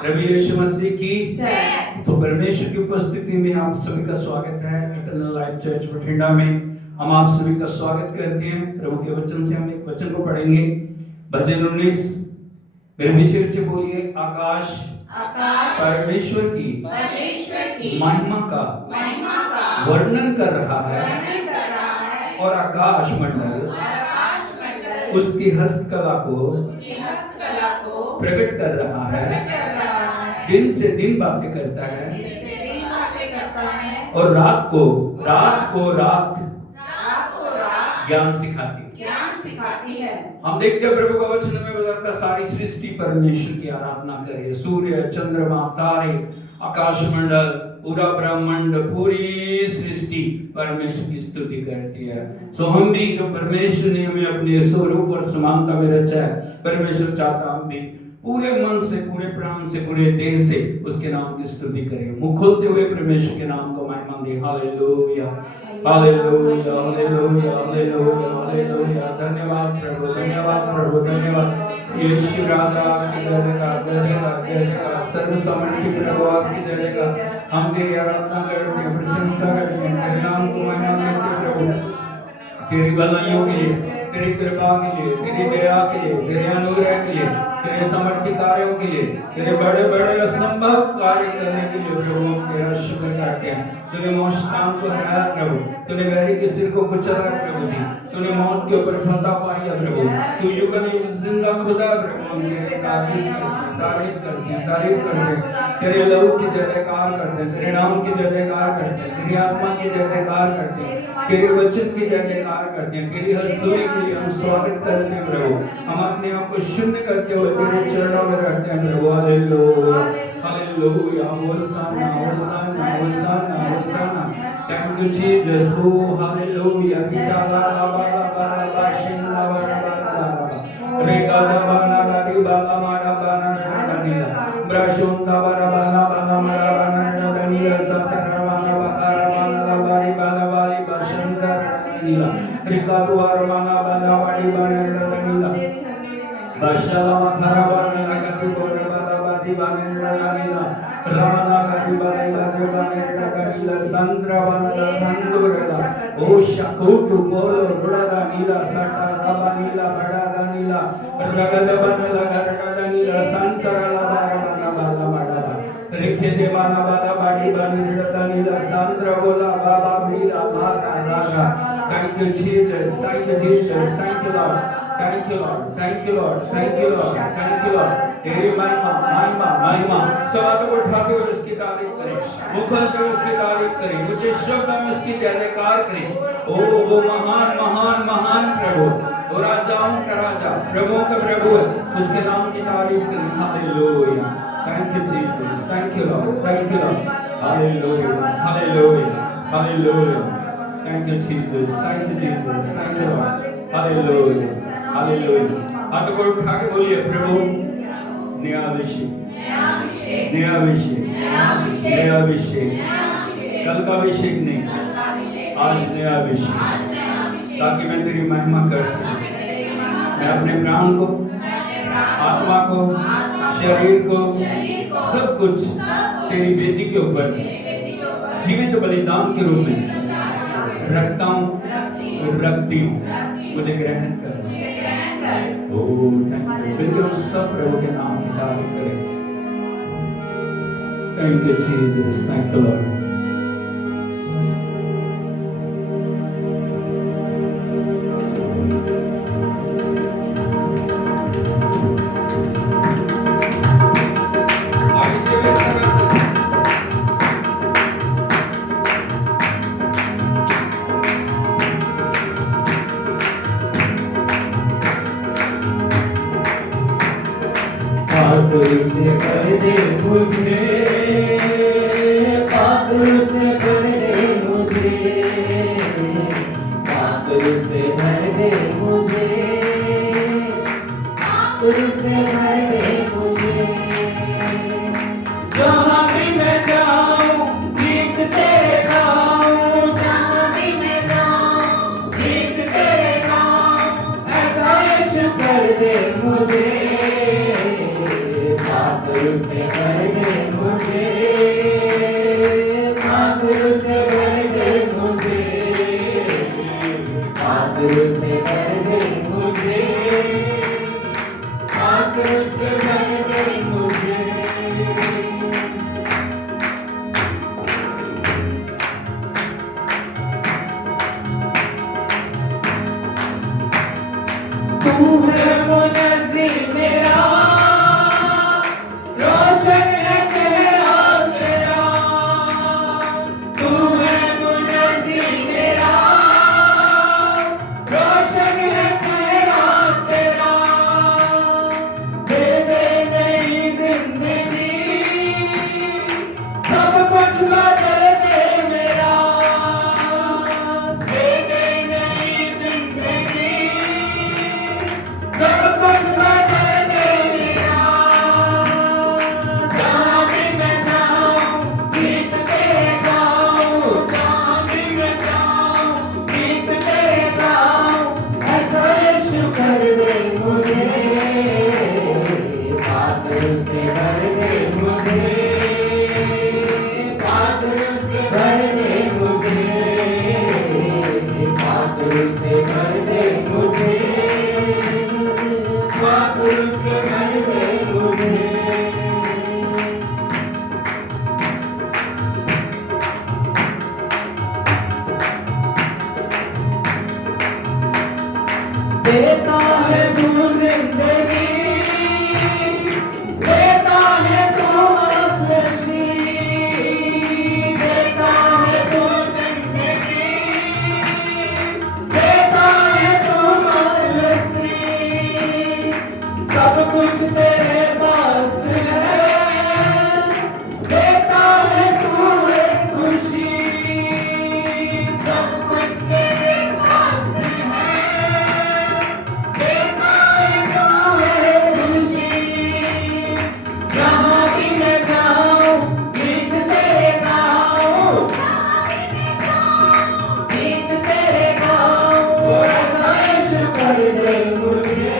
प्रभु यीशु मसीह की जय। तो परमेश्वर की उपस्थिति में आप सभी का स्वागत है इटर्नल लाइफ चर्च बठिंडा में। हम आप सभी का स्वागत करते हैं। प्रभु के वचन से हम एक वचन को पढ़ेंगे, भजन 19। मेरे पीछे बोलिए, आकाश परमेश्वर की महिमा का वर्णन कर रहा है और आकाश मंडल उसकी हस्तकला को प्रकट कर रहा है। दिन से दिन बातें करता है और रात को रात ज्ञान सिखाती है। हम देखते हैं प्रभु का वचन में बताता, सारी सृष्टि परमेश्वर की आराधना करे। सूर्य, चंद्रमा, तारे, आकाश मंडल, पूरा ब्रह्मांड, पूरी सृष्टि परमेश्वर की स्तुति करती है। सो हम भी, जो परमेश्वर ने हमें अपने स्वरूप और समानता में रचा है, परमेश्वर चाहता हम भी पूरे मन से, पूरे प्राण से, पूरे देह से उसके नाम की स्तुति करें। मुख खोलते हुए परमेश्वर के नाम को महिमा दें। Hallelujah, hallelujah, hallelujah, hallelujah, hallelujah. धन्यवाद प्रभु, धन्यवाद प्रभु, धन्यवाद। यीशु राजा आपकी जय, सर्व सामर्थ्य प्रभु आपकी जय। हम तेरी आराधना करते हैं, प्रशंसा करते हैं, तेरे नाम को महिमा देते हैं प्रभु। तेरी भलाइयों के लिए, तेरी कृपा के लिए, तेरी दया के लिए, तेरे अनुग्रह के लिए, तेरे समर्थी कार्यों के लिए, तेरे बड़े बड़े असंभव कार्य करने के लिए प्रभु तेरा शुक्र करते हैं। तूने मौत को हराया प्रभु, तूने वैरी के सिर को कुचला प्रभु जी, तूने मौत के ऊपर फतह पाई प्रभु। तू युग जिंदा खुदा प्रभु, हम तेरे तारीफ करते हैं, तारीफ करते हैं। तेरे लहू की जय जयकार करते हैं, तेरे नाम की जय जयकार करते हैं, तेरी आत्मा की जय जयकार करते हैं, तेरे वचन की जय जयकार करते हैं, तेरी हजूरी के लिए हम स्वागत करते हैं प्रभु। हम अपने आप को शून्य करते हुए तेरे चरणों में रखते हैं प्रभु। Hallelujah, hallelujah, hosanna, hosanna, hosanna, hosanna. Thank you Jesus, O hallelujah. तिकाला बाला बाला बाशिना बाला बाला रे गाला बाला गाली बाला मारा बाला रडनीला ब्राशुंदा बाला बाला बाला मारा बाला रडनीला सतरा बाला बाला बाला बारी बाला बाली बाशुंदा रडनीला रिका दुआर बाला बाला बाली बाला रडनीला बाशाला मारा बाला लगती बोरे बाला बादी बाला रडनीला राना गाली बाला बाला रडनीला संद्रा बाला रंदुरला ओ शकुटु बोलो रुड़ा नीला सटा रबा नीला बड़ा नीला रगल बनला गरगल नीला संतरला बारा बाला बाला रेखे देवाना बाला बाड़ी बनी रड़ा नीला संद्र बोला बाबा नीला बारा रागा। Thank you Jesus, thank you Jesus, thank you Lord, thank you Lord, thank you Lord, thank you Lord, thank you Lord. तेरी महिमा, महिमा, महिमा। सब हाथों को उठाते हुए उसकी तारीफ करें, मुख खोलते हुए उसकी तारीफ करें, मुझे शब्द में उसकी जय जयकार करें। ओ वो महान महान महान प्रभु, वो राजाओं का राजा, प्रभुओं का प्रभु है, उसके नाम की तारीफ करें। Hallelujah, thank you Jesus, thank you Lord, thank you Lord. Hallelujah, hallelujah, hallelujah. Thank you Jesus, thank you Jesus, thank you Lord. Hallelujah, hallelujah. हाथ को उठा के बोलिए, प्रभु नया अभिषेक, नया अभिषेक, नया अभिषेक। कल का अभिषेक नहीं, आज नया अभिषेक, ताकि मैं तेरी महिमा कर सकूं। मैं अपने प्राण को, आत्मा को, शरीर को, सब कुछ तेरी वेदी के ऊपर जीवित बलिदान के रूप में रखता हूँ और रखती हूँ। मुझे ग्रहण कर। Oh thank you. बिल्कुल उस सब प्रभु के नाम की तारीफ करें। Thank you Jesus, thank you Lord. पागल से कर दे मुझे, पागल से कर दे मुझे, पागल से भर दे मुझे, पागल से भर दे मुझे। जहाँ भी मैं जाऊँ गीत तेरे गाऊँ, जहाँ भी मैं जाऊँ गीत तेरे गाऊँ। ऐसा यीशु कर दे मुझे, पागल से भर दे मुझे, पागल से भर दे मुझे, पागल से भर दे मुझे, पागल से भर दे मुझे। तू है मुनज़्ज़िम मेरा, रोशन है चेहरा तेरा। तू है मुनज़्ज़िम मेरा, रोशन है चेहरा तेरा। दे दे नई जिंदगी, सब कुछ बदल दे मेरा। दे दे नई जिंदगी, सब कुछ बदल दे मेरा। जहाँ भी मैं जाऊँ गीत तेरे गाऊँ, जहाँ भी मैं जाऊँ गीत तेरे गाऊँ। ऐसा इश्क कर दे मुझे, पागल से भर दे मुझे, पागल से भर दे मुझे, पागल से भर दे मुझे, पागल से भर दे मुझे। देता है तू जिंदगी, देता है तू मखलसी, देता है तू जिंदगी, देता है तू मखलसी। सब कुछ तेरे पास है, देता है तू एक खुशी। सब कुछ तेरे पास है, देता है तू एक खुशी। जहाँ भी मैं जाऊँ गीत तेरे गाऊँ, गीत तेरे गाऊँ। ऐसा इश्क कर दे मुझे,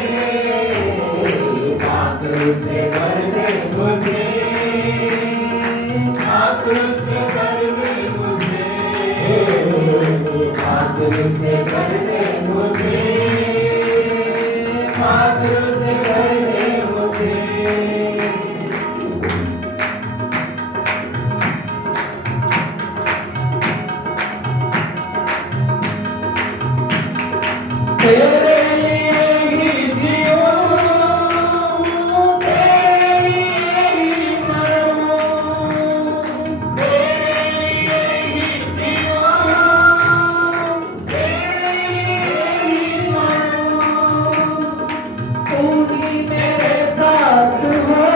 पागल से भर दे मुझे, पागल से भर दे मुझे, पागल से भर दे मुझे, पागल से भर दे मुझे। तेरे लिए ही जीऊँ, तेरे लिए ही मरूँ, तेरे लिए ही जीऊँ, तेरे लिए ही मरूँ। तू ही मेरे साथ हो,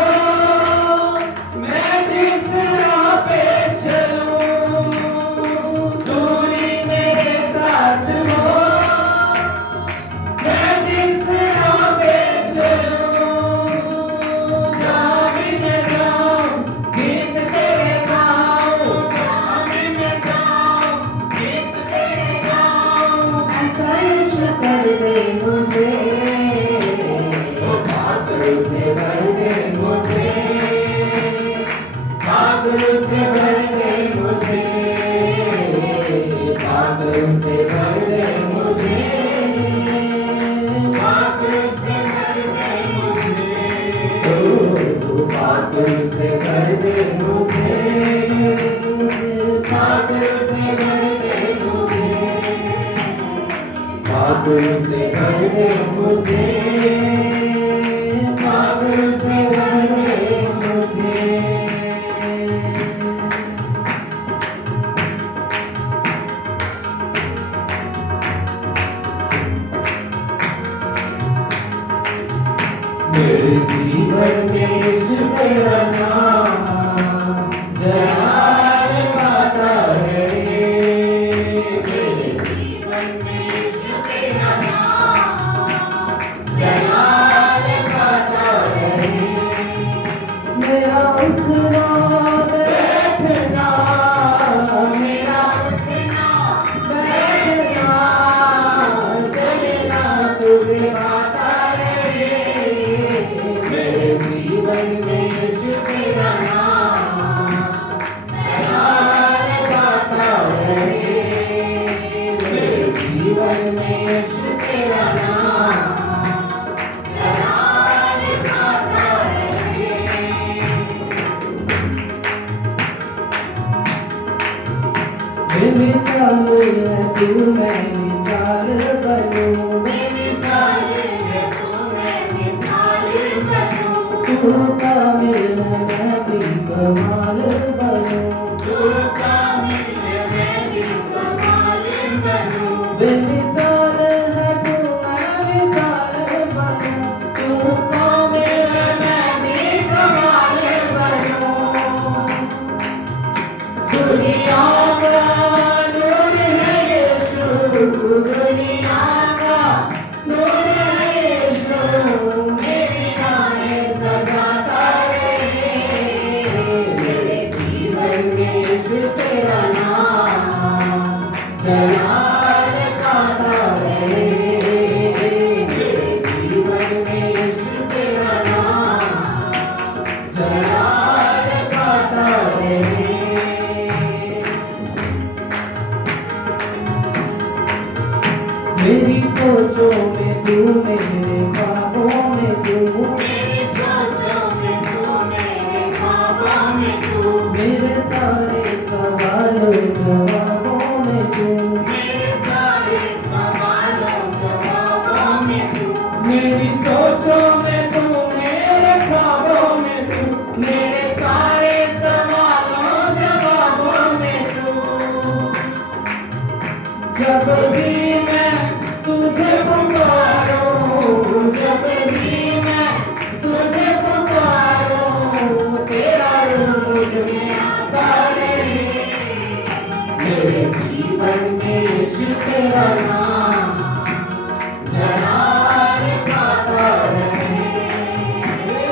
मैं जिस राह पे चलूँ। तू ही मेरे साथ हो, मैं जिस राह पे चलूँ। जहाँ भी मैं जाऊँ गीत तेरे गाऊँ, जहाँ भी मैं जाऊँ गीत तेरे गाऊँ। ऐसा इश्क कर दे मुझे, ओ पागल से भर दे मुझे, पागल से भर दे मुझे, पागल से भर दे मुझे, पागल से भर दे मुझे। ओ पागल से भर दे मुझे, पागल से भर दे मुझे, पागल से भर दे मुझे, पागल से भर दे मुझे। मेरे जीवन में यीशु तेरा नाम जलाल माता है। मेरे जीवन में यीशु तेरा नाम जलाल माता है। मेरा उठना बैठना, मेरा उठना बैठना, चलना तुझे माता है। मेरे जीवन में यीशु बेमिसाल है तू, मैं मिसाल बनूं। बेमिसाल है तू, मैं मिसाल बनूं। तू कामिल है मैं भी कमाल बनूं। तू कामिल है मैं भी कमाल बनूं। बेमिसाल है तू, मैं मिसाल बनूं। तू कामिल है मैं भी कमाल बनूं। दुनिया का नूर है यीशु, दुनिया का नूर है यीशु, मेरी राहें सजाता रहे। मेरे जीवन में यीशु तेरा नाम जलाल पाता रहे। मेरे जीवन में यीशु तेरा नाम जलाल पाता रहे। मेरी सोचों में तू, मेरे ख्वाबों में तू, मेरी सोचों में तू, मेरे ख्वाबों में तू, मेरे सारे सवालों जवाबों में तू, मेरे सारे सवालों जवाबों में तू, मेरी सोचों में तू, मेरे ख्वाबों में तू, मेरे सारे सवालों जवाबों में तू। जब भी मैं तुझे पुकारूं, जब भी मैं तुझे पुकारूं, तेरा रूप मुझ में आता रहे। मेरे जीवन में यीशु तेरा नाम जलाल पाता रहे।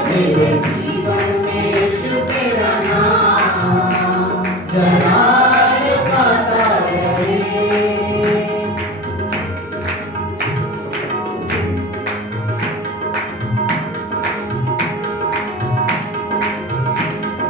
मेरे जीवन में यीशु तेरा नाम जलाल पाता रहे।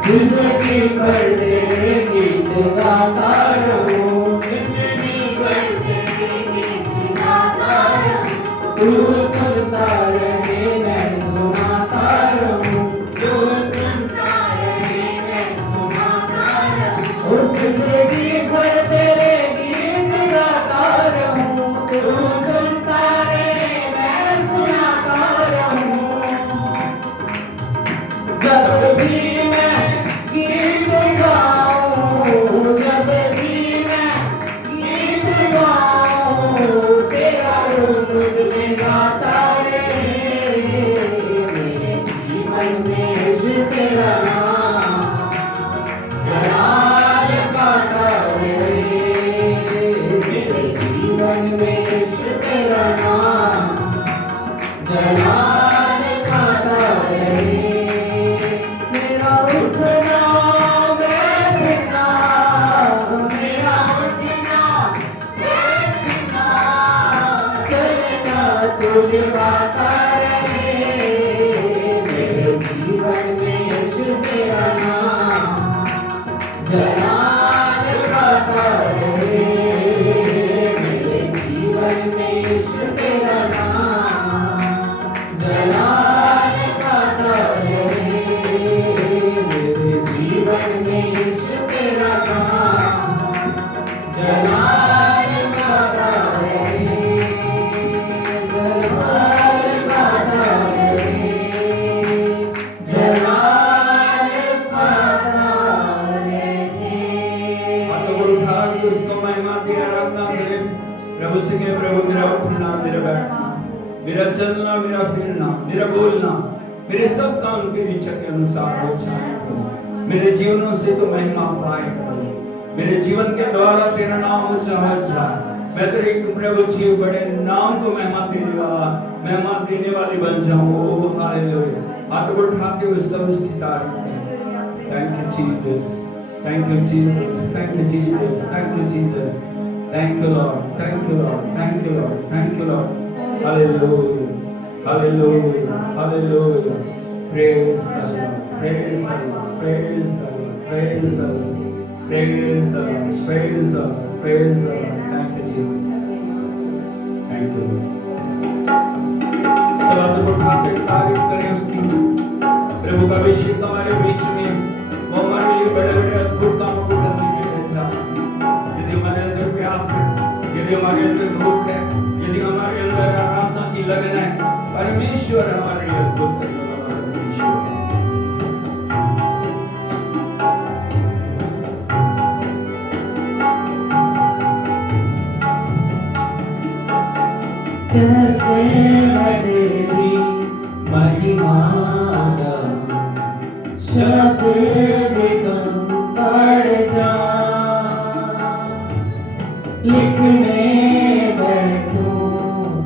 जिंदगी भर तेरे गीत गाता रहूं। जिंदगी भर तेरे गीत गाता रहूं। तू सुनता रहे मैं सुनाता रहूं। तू सुनता रहे मैं सुनाता रहूं। ओ जिंदगी भर तेरे गीत गाता रहूं। तू सुनता रहे मैं सुनाता रहूं। जब भी मैं गीत गाऊं, जब भी मैं गीत गाऊं, तेरा रूप मुझ में गाता रहे। मेरे जीवन में यीशु तेरा नाम जलाल पाता रहे। मेरे जीवन में यीशु तेरा नाम जलाल पाता रहे। मेरा उठना बैठना, मेरा उठना बैठना चलना तुझे पाता रहे। मेरे जीवन में यीशु तेरा नाम जलाल पाता रहे। मेरे जीवन में यीशु तेरा नाम जलाल पाता रहे। मेरे जीवन में यीशु तेरा नाम जलाल पाता रहे। जलाल पाता रहे। जलाल पाता रहे। हाथों को उठा के उसको महिमा दे, आराधना मिले। प्रभु से कहे, प्रभु मेरा उठना, मेरा बैठना, मेरा चलना, मेरा फिरना, मेरा बोलना, मेरे सब काम तेरी इच्छा के अनुसार हो जाए। मेरे जीवनों से तो महिमा पाए प्रभु। मेरे जीवन के द्वारा तेरा नाम ऊंचा हो जाए। मैं तेरे प्रभु जी बड़े नाम को महिमा देने वाली बन जाऊं। हालेलुया। हाथ को उठा के उस सब स्थिति Thank you, Jesus. Thank you, Jesus. Thank you, Jesus. Thank you, Jesus. Thank you, Lord. Thank you, Lord. Thank you, Lord. Thank you, Lord. Hallelujah. Hallelujah. Hallelujah. Praise the Lord. Praise the Lord. Praise the Lord. Praise the Lord. Praise the Lord. Praise the Lord. Praise the Lord. Thank you, Jesus. Thank you, Lord. सब हाथ को उठा के तारीफ करें उसकी। प्रभु का अभिषेक हमारे बीच में, वो हमारे लिए बड़े बड़े अद्भुत कामों को करने के लिए चाहता है। यदि हमारे यदि हमारे अंदर भूख है, यदि हमारे अंदर आराधना की लगन है, परमेश्वर हमारे लिए अद्भुत करने वाला परमेश्वर है। कैसे मैं तेरी महिमा गाऊं, शब्द भी कम पड़ जाऊं, लिखने बैठूं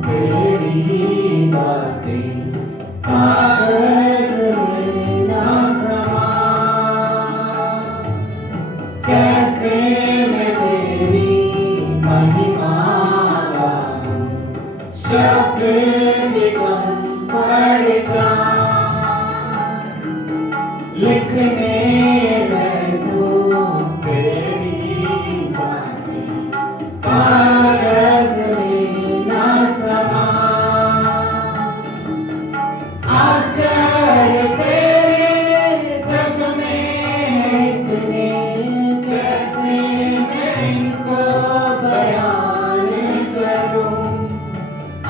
तेरी बातें, कागज में ना समाऊं। कैसे मैं तेरी महिमा गाऊं, शब्द भी कम पड़ जाऊं, लिखने बैठूं तेरी बातें, कागज में ना समाऊं। आश्चर्य तेरे जग में इतने, कैसे मैं इनको बयान करूं।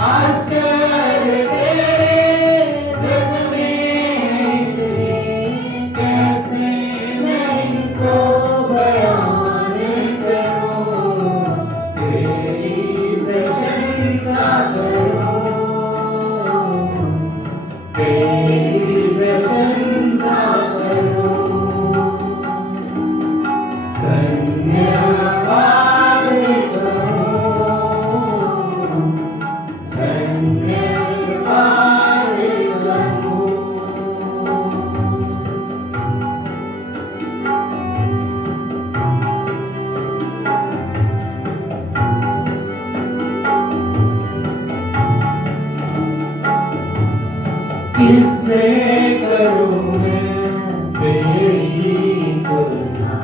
आश्चर्य तेरे जग में इतने, कैसे मैं इनको बयान करूं। तेरी प्रशंसा करूं, तेरी प्रशंसा करूं। धन्यवाद करूं, धन्यवाद करूं। किससे करूं मैं तेरी तुलना,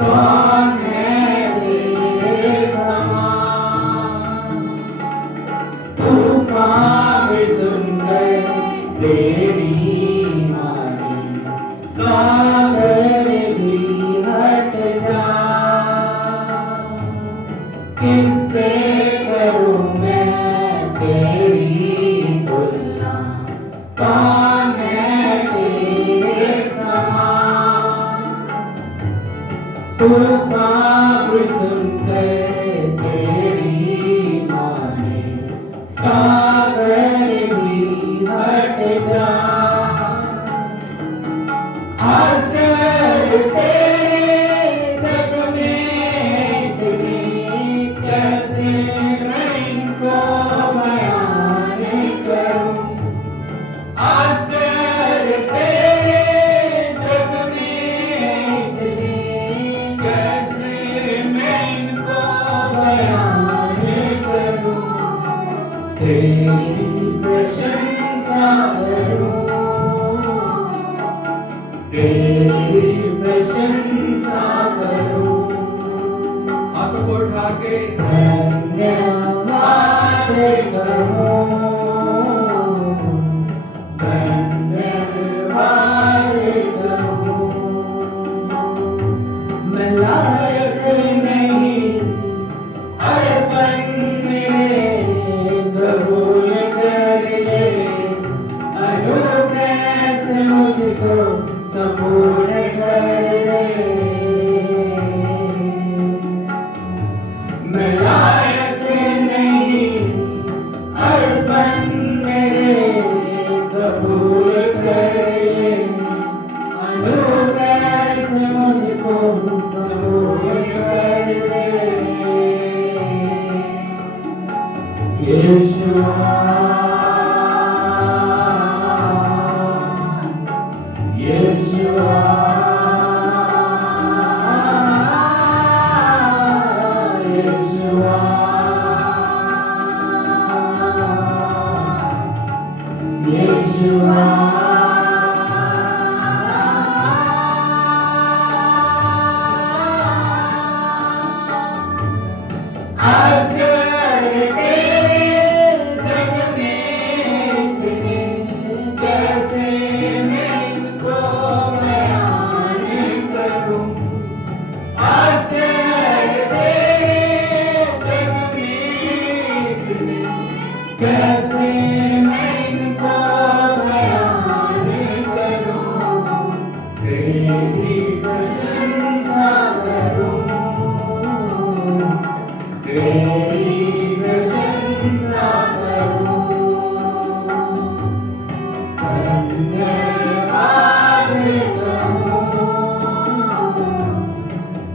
कौन है तेरे समान। तूफान भी सुनकर तेरी मारी, सागर भी हट जा। किससे करूं मैं तेरी तुलना, कौन है तेरे समान। तूफान भी सुनकर तेरी मारे, सागर भी हट जा। आश्चर्य तेरे जग में इतने, कैसे मैं इनको बयान करूं। आश्चर्य तेरे जग में इतने, कैसे मैं इनको बयान करूं। तेरी प्रशंसा करूं, तेरी प्रशंसा करूं। हाथों को उठा के धन्यवाद करूं, धन्यवाद करूं। मैं लायक नहीं, अर्पण मेरे कबूल कर ले। अनुग्रह से मुझको संपूर्ण कर दे। मैं लायक नहीं, अर्पण मेरे कबूल कर ले। अनुग्रह से मुझको संपूर्ण कर दे। यीशुआ, यीशुआ, तेरी प्रशंसा करूं, तेरी प्रशंसा करूं। धन्यवाद कहूं,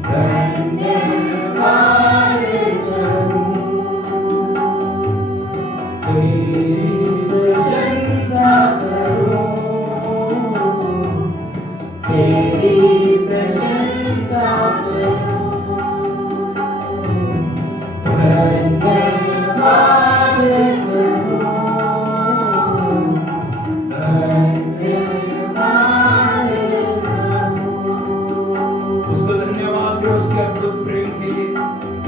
धन्यवाद कहूं। तेरी प्रशंसा करूं, तेरी प्रशंसा करूं। धन्यवाद कहूं, धन्यवाद कहूं। उसको धन्यवाद दे उसके अद्भुत प्रेम के लिए,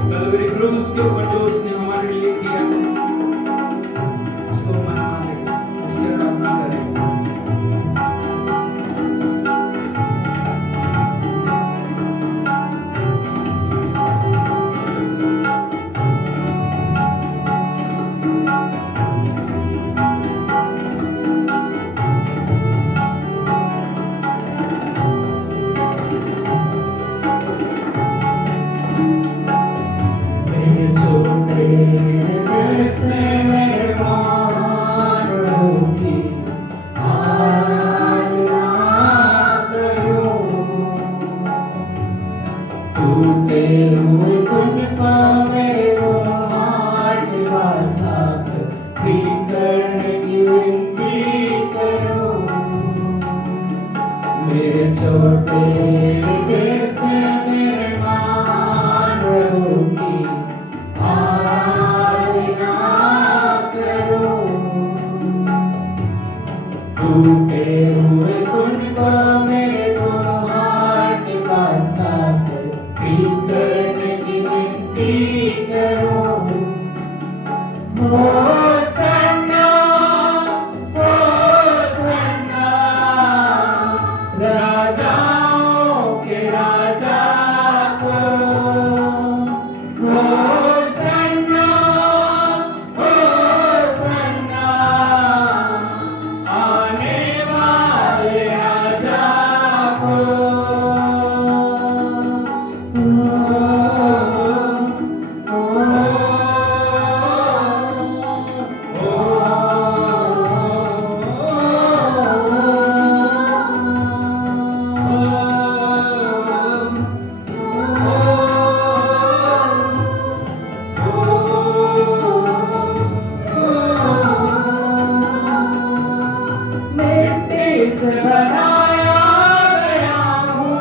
कलवरी क्रूस के ऊपर जो उसने हमारे लिए किया, उसको महिमा दे, उसकी आराधना करें। मेरे छोटे हृदय से मेरे महान प्रभु की आराधना करूं। टूटे हुए तुझको मेरे हाथ का साथ ठीक करने की विनती करूं। मेरे छोटे हृदय से मेरे महान प्रभु की आराधना करूं। टूटे हुए तुझको मेरे हाथ का साथ ठीक करने की विनती करूं। होसन्ना, होसन्ना, राजाओं के राजा को। होसन्ना, होसन्ना, आने वाले राजा को। मिट्टी से बनाया गया हूँ,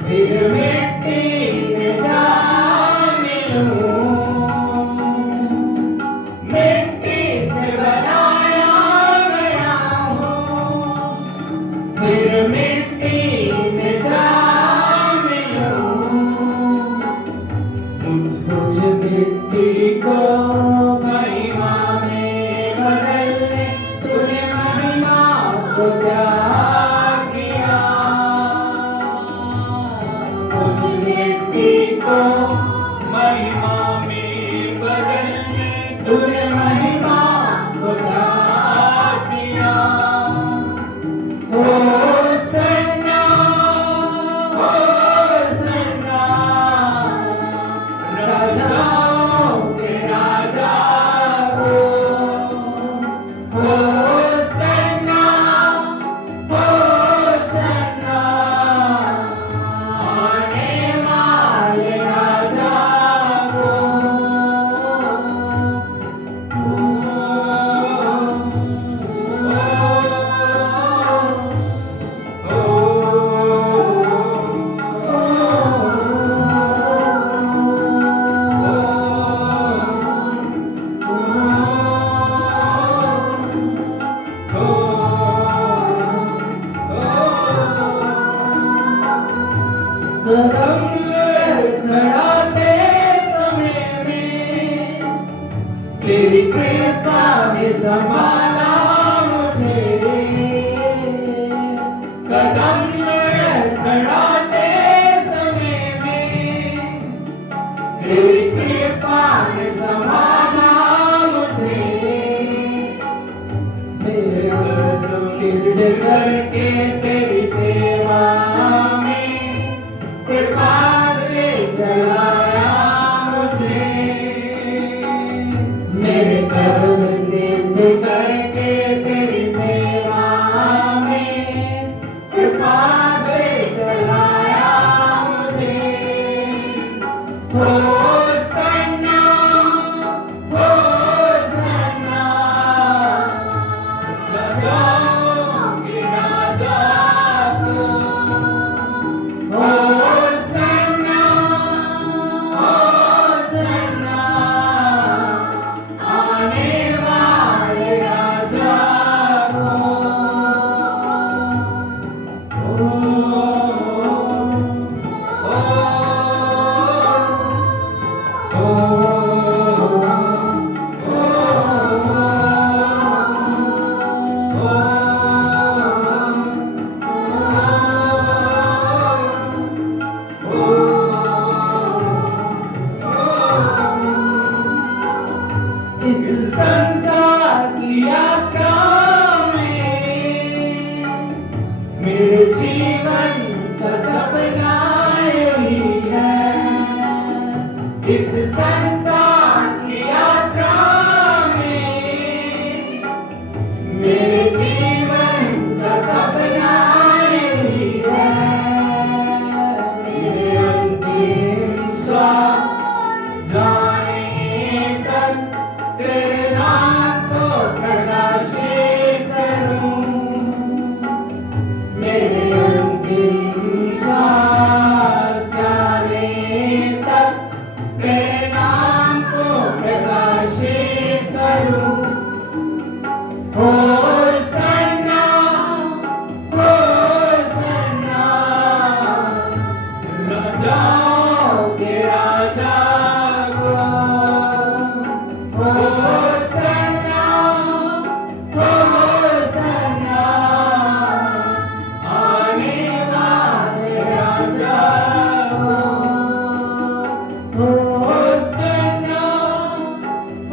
फिर मिट्टी में जा मिलूं। मिट्टी से बनाया गया हूँ, फिर मिट्टी में जा मिलूं। मुझ मिट्टी को महिमा में बदलने तूने महिमा को त्याग किया। मुझ मिट्टी को महिमा में बदलने तूने महिमा को त्याग किया। होसन्ना, होसन्ना, राजाओं के राजा को। होसन्ना, होसन्ना, आने वाले राजा को। कदम लड़खड़ाते समय में तेरी कृपा ने संभाला मुझे। कदम लड़खड़ाते समय में तेरी कृपा ने संभाला मुझे। मेरे कदम फिर करके तेरी से चलाया मुझे। होसन्ना, होसन्ना, राजाओं के राजा को। होसन्ना, होसन्ना, आने वाले राजा को। इस संसार की यात्रा में मेरे जीवन का सपना यही है। इस संसार की यात्रा में मेरे जीवन का सपना यही है। मेरे अंतिम श्वास जाने तक तेरे नाम को प्रकाशित करूं। मेरे अंतिम श्वास जाने तक तेरे नाम को प्रकाशित करूं। होसन्ना, होसन्ना, राजाओं के राजा को। होसन्ना, होसन्ना, आने वाले राजा को। होसन्ना,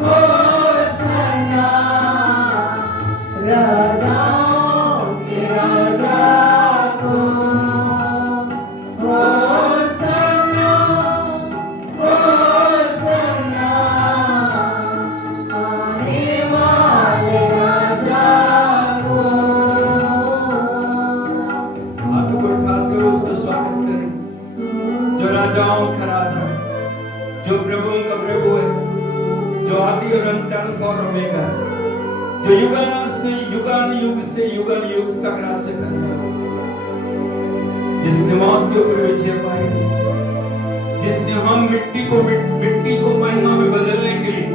होसन्ना, राजाओं के राजा को। होसन्ना, होसन्ना, आने वाले राजा को। हाथ को उठाते हुए उसका स्वागत करें, जो राजाओं का राजा है, जो प्रभुओं का प्रभु है, जो आदि और अंत, अल्फा और ओमेगा है, जो युगान से युगान युग तक राज्य करता है, जिसने मौत के ऊपर विजय पाई, जिसने हम मिट्टी को महिमा में बदलने के लिए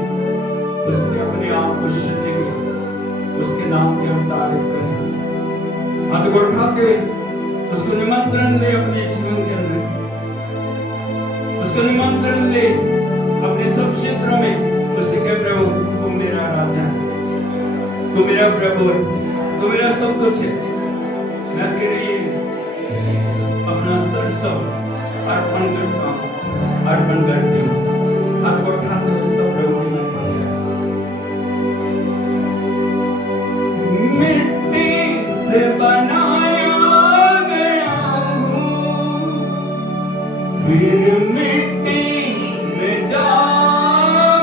उसने अपने आप को सिद्ध किया। उसके नाम की हम तारीफ करें। हाथ को उठाते हुए उसको निमंत्रण दे अपने जीवन के अंदर, उसको निमंत्रण दे अपने सब क्षेत्रों में। उसे कहे प्रभु तू मेरा राजा है, तू मेरा प्रभु है, तू मेरा सब कुछ है। मैं तेरे लिए अपना सर्वस्व अर्पण करता हूँ, अर्पण करती हूँ। हाथ को उठाते हुए सब प्रभु की महिमा करें। मिट्टी से बनाया गया हूँ, फिर मिट्टी में जा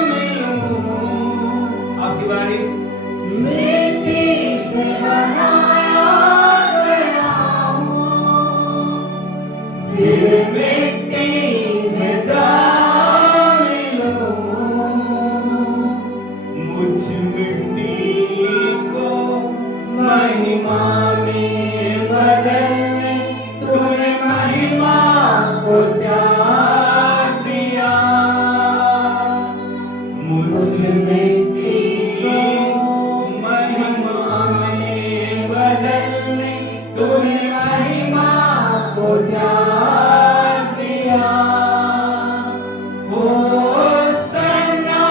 मिलूं। आपकी बारी। मिट्टी से बनाया गया हूँ, फिर मिट्टी में जा मिलूं। मुझ मिट्टी को महिमा में बदलने तूने महिमा को त्याग दिया। मुझ मिट्टी को महिमा में बदलने तूने महिमा को त्याग दिया। होसन्ना,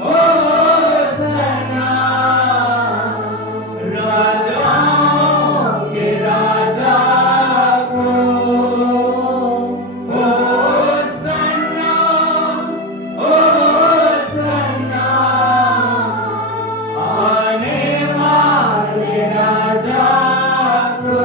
होसन्ना, राजाओं के राजा को। होसन्ना, होसन्ना, आने वाले राजा को।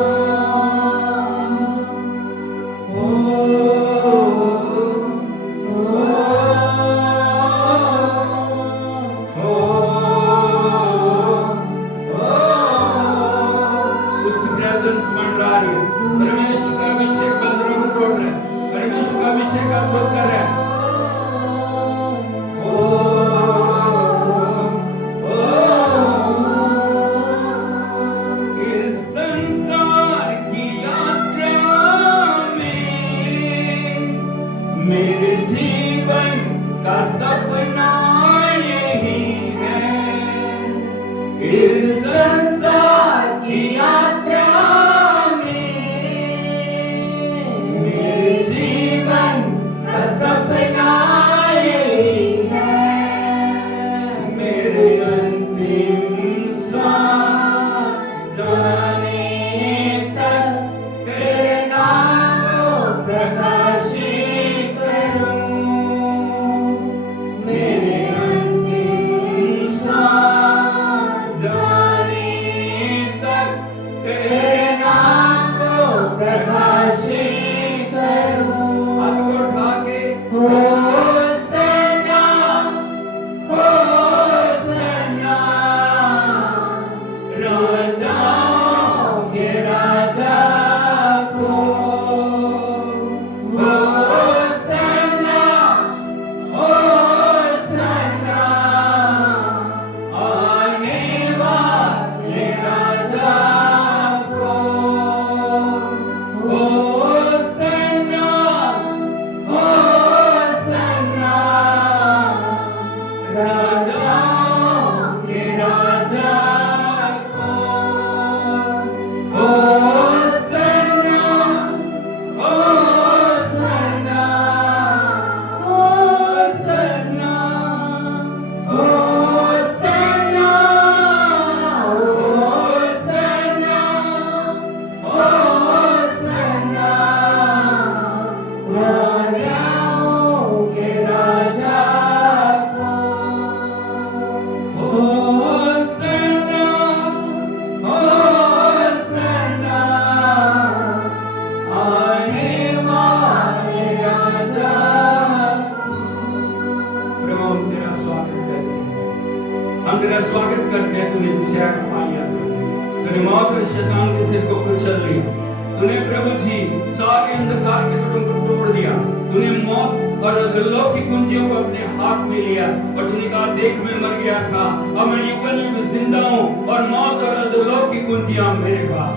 तूने प्रभु जी सारे अंधकार के बटों को तोड़ दिया। तूने मौत और अधोलोक की कुंजियों को अपने हाथ में लिया और तूने कहा देख मैं मर गया था, अब मैं युगल युग जिंदा हूँ और मौत और अधोलोक की कुंजियां मेरे पास।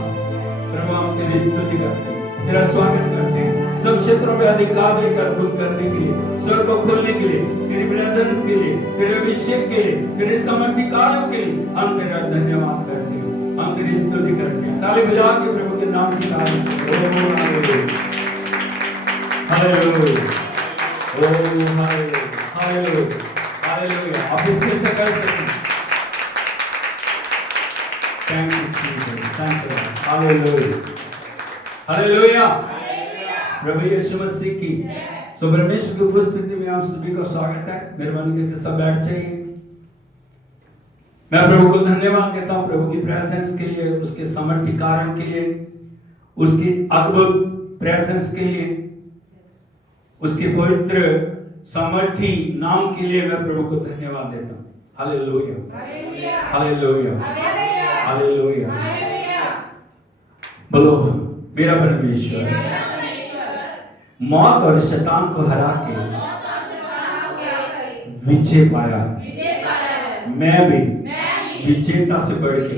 प्रभु हम तेरी स्तुति करते हैं, तेरा स्वागत करते हैं। सब क्षेत्रों में अधिकार लेकर अद्भुत करने के लिए, स्वर्ग को खोलने के लिए, तेरी प्रेजेंस के लिए, तेरे अभिषेक के लिए, तेरे समर्थी कार्यों के लिए हम तेरा धन्यवाद करते हैं, हम तेरी स्तुति करते हैं। ताली बजा के प्रभु के नाम की तारीफ करो। Hallelujah, hallelujah, hallelujah, hallelujah. आप इससे अच्छा कर सकते हैं। Thank you Jesus, thank you, hallelujah, hallelujah. प्रभु यीशु मसीह की तो परमेश्वर की उपस्थिति में आप सभी का स्वागत है। मेहरबानी करके सब बैठ जाइए। मैं प्रभु को धन्यवाद देता हूं प्रभु की प्रेजेंस के लिए, उसके समर्थी कार्यों के लिए, उसकी अद्भुत प्रेजेंस के लिए, उसके पवित्र समर्थी नाम के लिए मैं प्रभु को धन्यवाद देता हूं। Hallelujah, hallelujah, hallelujah. बोलो मेरा परमेश्वर मौत और शैतान को हरा के विजय पाया। मैं भी विजेता से बढ़ के।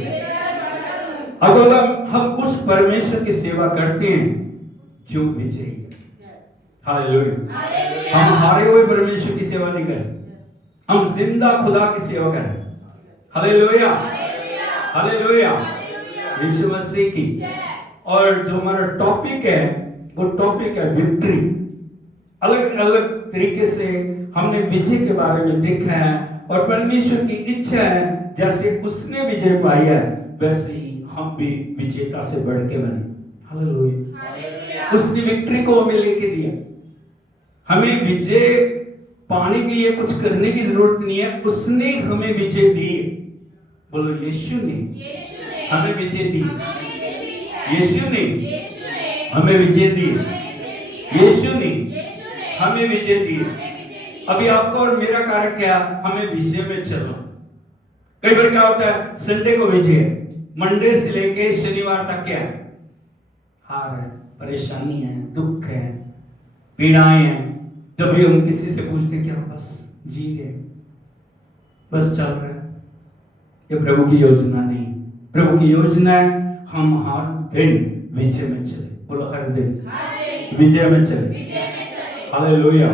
अब अगर हम उस परमेश्वर की सेवा करते हैं जो विजयी है, हालेलुया। हम हारे हुए परमेश्वर की सेवा नहीं करें, हम जिंदा खुदा की सेवा करें। हालेलुया, हालेलुया, यीशु मसीह की। और जो हमारा टॉपिक है वो टॉपिक है विक्ट्री। अलग अलग तरीके से हमने विजय के बारे में देखा है और परमेश्वर की इच्छा है जैसे उसने विजय पाई है वैसे ही हम भी विजेता से बढ़ के बने। हालेलुया। उसने विक्ट्री को हमें लेके दिया। हमें विजय पाने के लिए कुछ करने की जरूरत नहीं है, उसने हमें विजय दी। बोलो यीशु ने हमें विजय दी। यीशु ने हमें विजय दी। यीशु ने हमें विजय दी। अभी आपको और मेरा कार्य क्या? हमें विजय में चलना। कई बार क्या होता है, संडे को विजय है, मंडे से लेके शनिवार तक क्या है? हार है, परेशानी है, दुख है, पीड़ाएं हैं। जब भी हम किसी से पूछते क्या बस जी रहे, बस चल रहा है। ये प्रभु की योजना नहीं। प्रभु की योजना है हम हर दिन विजय में चले। बोलो हर दिन विजय में चले। हालेलुया,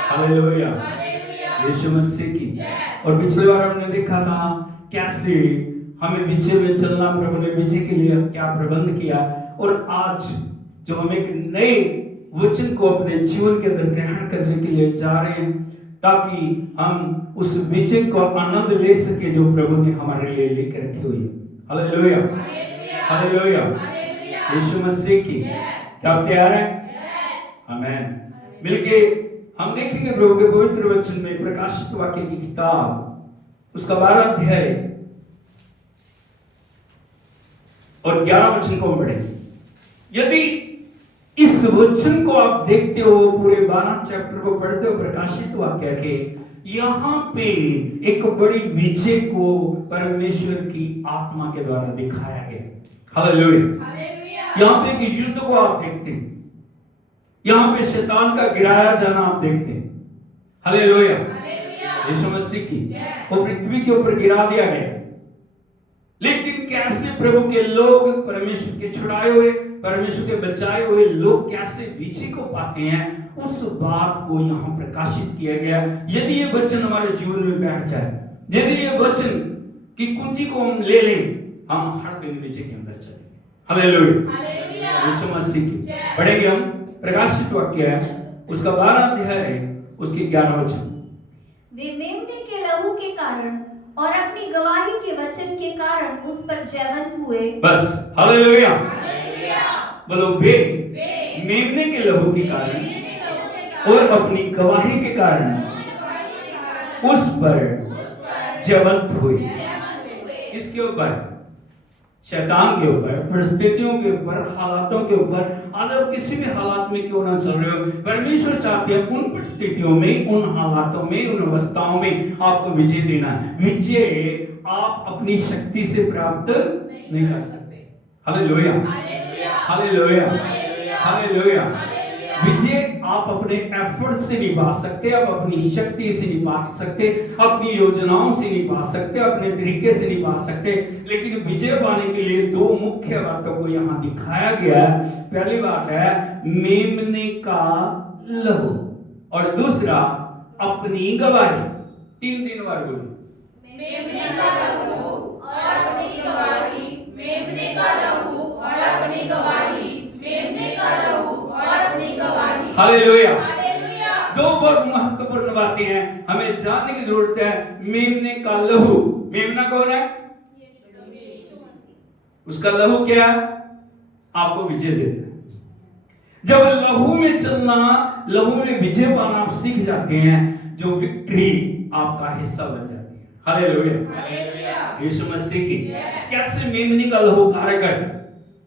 हालेलुया, यीशु मसीह की। और पिछले बार हमने देखा था कैसे हमें विजय में चलना, प्रभु ने विजय के लिए क्या प्रबंध किया। और आज जो हम एक नए वचन को अपने जीवन के अंदर ग्रहण करने के लिए जा रहे हैं ताकि हम उस विजय को आनंद ले सके जो प्रभु ने हमारे लिए लेकर रखी हुई है। हालेलुया, हालेलुया, यीशु मसीह की। क्या आप तैयार हैं? आमीन। मिलके हम देखेंगे प्रभु के पवित्र वचन में प्रकाशित वाक्य की किताब उसका 12 अध्याय और 11 वचन को पढ़ेंगे। यदि इस वचन को आप देखते हो, पूरे 12 चैप्टर को पढ़ते हो प्रकाशित वाक्य के, यहाँ पे एक बड़ी विजय को परमेश्वर की आत्मा के द्वारा दिखाया गया। हालेलुया। यहाँ पे एक युद्ध को आप देखते हैं, यहाँ पे शैतान का गिराया जाना आप देखते हैं। हालेलुया, यीशु मसीह की। वो पृथ्वी के ऊपर गिरा दिया गया, लेकिन कैसे प्रभु के लोग, परमेश्वर के छुड़ाए हुए, परमेश्वर के बचाए हुए लोग कैसे विजय को पाते हैं, उस बात को यहाँ प्रकाशित किया गया। यदि ये वचन हमारे जीवन में बैठ जाए, यदि ये वचन की कुंजी को हम ले लें, हम हर दिन विजय के अंदर चलेंगे। हालेलुया, यीशु मसीह की। पढ़ेंगे हम प्रकाशित वाक्य है उसका 12 अध्याय उसके 11 वचन। वे मेमने के लहू के कारण और अपनी गवाही के वचन के कारण उस पर जयवंत हुए। बस हालेलुया, बोलो वे मेमने के लहू के कारण और अपनी गवाही के कारण उस पर जयवंत हुए। किसके ऊपर? शैतान के ऊपर, परिस्थितियों के ऊपर, हालातों के ऊपर। आज आप किसी भी हालात में क्यों ना चल रहे हो, परमेश्वर चाहते हैं उन परिस्थितियों में, उन हालातों में, उन अवस्थाओं में आपको विजय देना है। विजय आप अपनी शक्ति से प्राप्त नहीं कर सकते। Hallelujah, hallelujah, hallelujah. विजय आप अपने एफर्ट से नहीं पा सकते, आप अपनी शक्ति से नहीं पा सकते, अपनी योजनाओं से नहीं पा सकते, अपने तरीके से नहीं पा सकते, लेकिन विजय पाने के लिए दो मुख्य बातों को यहाँ दिखाया गया है। पहली बात है मेमने का लहू और दूसरा अपनी गवाही। 3 बार बोलो, मेमने का लहू और अपनी गवाही, मेमने का लहू और अपनी गवाही, मेमने का लहू और अपनी गवाही। हालेलुया। हालेलुया। दो बहुत महत्वपूर्ण बातें हैं हमें जानने की जरूरत है। मेमने का लहू, मेमना कौन है? उसका लहू क्या है? आपको विजय देता है। जब लहू में चलना, लहू में विजय पाना आप सीख जाते हैं, जो विक्ट्री आपका हिस्सा बन जाती है। हालेलुया, हालेलुया। यीशु मसीह की। कैसे मेमने का लहू कार्य करता है,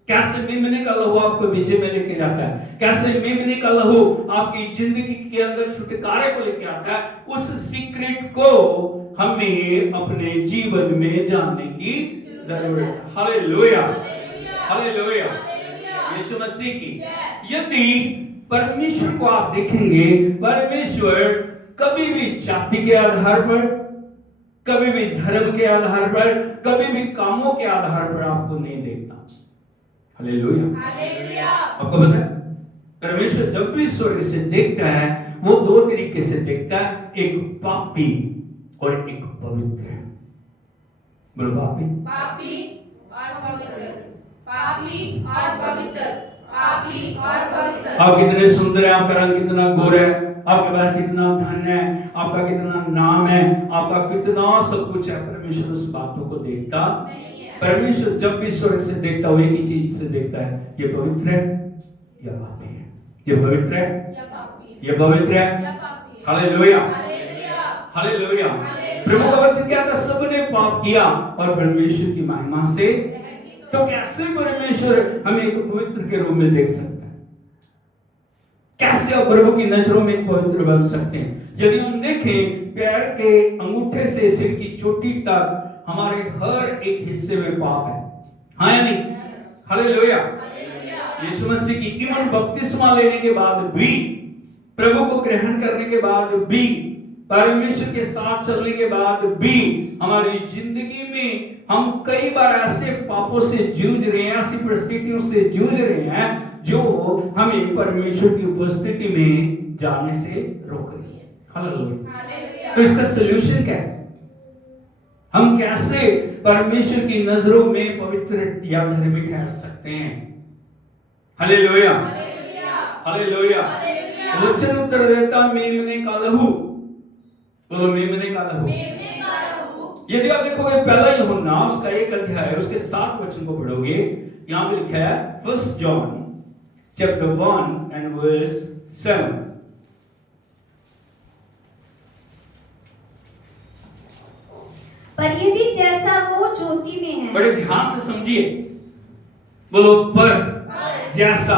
कैसे मेमने का लहू आपको विजय में लेके जाता है, कैसे मेमने का लहू आपकी जिंदगी के अंदर छुटकारे को लेके आता है, उस सीक्रेट को हमें अपने जीवन में जानने की जरूरत है। हालेलुया, हालेलुया, यीशु मसीह की। यदि परमेश्वर को आप देखेंगे, परमेश्वर कभी भी जाति के आधार पर, कभी भी धर्म के आधार पर, कभी भी कामों के आधार पर आपको नहीं देखता। Hallelujah, hallelujah. आपको पता है परमेश्वर जब भी स्वर्ग से देखता है वो दो तरीके से देखता है, एक पापी और एक पवित्र। बोलो पापी, पापी और पवित्र, पापी और पवित्र, पापी और पवित्र। आप कितने सुंदर हैं, आपका रंग कितना गोरा है, आपके पास कितना धन है, आपका कितना नाम है, आपका कितना सब कुछ है, परमेश्वर उस बातों को देखता नहीं है। परमेश्वर जब भी स्वर्ग से देखता है वो एक ही चीज से देखता है, ये पवित्र है या पापी है, ये पवित्र है या पापी, ये पवित्र है। या पापी। Hallelujah, hallelujah. हालेलुया। प्रभु का वचन क्या था? सबने पाप किया और परमेश्वर की महिमा से, तो कैसे परमेश्वर हमें एक पवित्र के रूप में देख सकता है? कैसे आप प्रभु की नजरों में पवित्र बन सकते हैं? यदि हम देखें पैर के अंगूठे से सिर की चोटी तक हमारे हर एक हिस्से में पाप है, हाँ या नहीं? हालेलुया, यीशु मसीह की। इवन बपतिस्मा लेने के बाद भी, प्रभु को ग्रहण करने के बाद भी, परमेश्वर के साथ चलने के बाद भी, हमारी जिंदगी में हम कई बार ऐसे पापों से जूझ रहे हैं, ऐसी परिस्थितियों से जूझ रहे हैं जो हमें परमेश्वर की उपस्थिति में जाने से रोक रही है। हालेलुया। तो इसका सलूशन क्या है? हम कैसे परमेश्वर की नजरों में पवित्र या धर्मी ठहर सकते हैं? Hallelujah, hallelujah. वचन उत्तर देता मेमने का लहू। बोलो मेमने का लहू। यदि आप देखोगे पहला यूहन्ना उसका 1 अध्याय उसके 7 वचन को पढ़ोगे, यहां पे लिखा है 1 जॉन चैप्टर 1 एंड वर्स 7। पर यदि जैसा वो ज्योति में है, बड़े ध्यान से समझिए, बोलो पर जैसा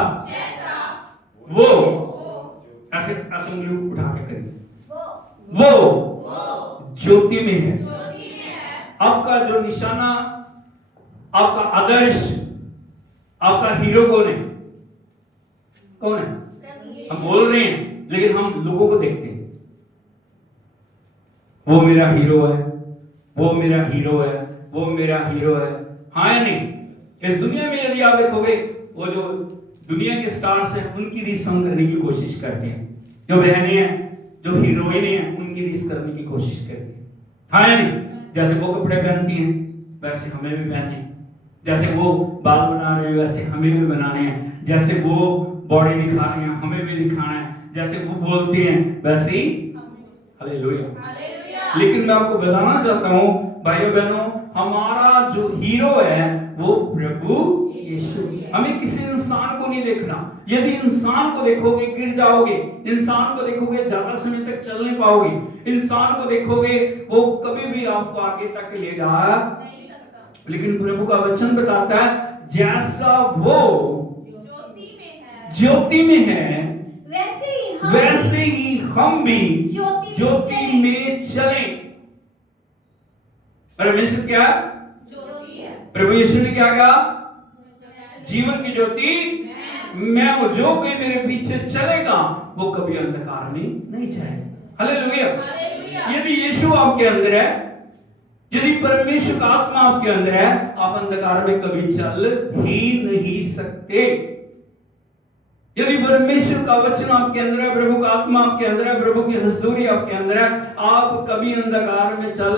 वो, ऐसे ऐसे उंगली उठा के करिए, वो ज्योति में है। आपका जो निशाना, आपका आदर्श, आपका हीरो कौन है? कौन है? हम बोल रहे हैं लेकिन हम लोगों को देखते हैं, वो मेरा हीरो है, वो मेरा हीरो है, वो मेरा हीरो है, हाँ या नहीं? इस दुनिया में यदि आप देखोगे, वो जो दुनिया के स्टार्स हैं उनकी रीस हम करने की कोशिश करते हैं, जो बहनें हैं, जो हीरोइन हैं, उनकी रीस करने की कोशिश करते हैं, हाँ या नहीं? जैसे वो कपड़े पहनती हैं वैसे हमें भी पहनने हैं, जैसे वो बाल बना रहे हैं वैसे हमें भी बनाने हैं, जैसे वो बॉडी दिखा रहे हैं हमें भी दिखाना है, जैसे वो बोलते हैं वैसे ही। हालेलुया। लेकिन मैं आपको बताना चाहता हूं भाइयों बहनों, हमारा जो हीरो है वो प्रभु यीशु। हमें किसी इंसान को नहीं देखना। यदि इंसान को देखोगे गिर जाओगे, इंसान को देखोगे ज्यादा समय तक चल नहीं पाओगे, इंसान को देखोगे वो कभी भी आपको आगे तक ले जा नहीं सकता। लेकिन प्रभु का वचन बताता है जैसा वो ज्योति में है वैसे ही हम भी ज्योति में चले। परमेश्वर क्या? प्रभु यीशु ने क्या कहा? जीवन की ज्योति मैं हूं। जो कोई मेरे पीछे चलेगा वो कभी अंधकार में नहीं जाएगा। हालेलुया। यदि यीशु आपके अंदर है, यदि परमेश्वर का आत्मा आपके अंदर है, आप अंधकार में कभी चल ही नहीं सकते। यदि परमेश्वर का वचन आपके अंदर है, प्रभु का आत्मा आपके अंदर है, प्रभु की हजूरी आपके अंदर है, आप कभी अंधकार में चल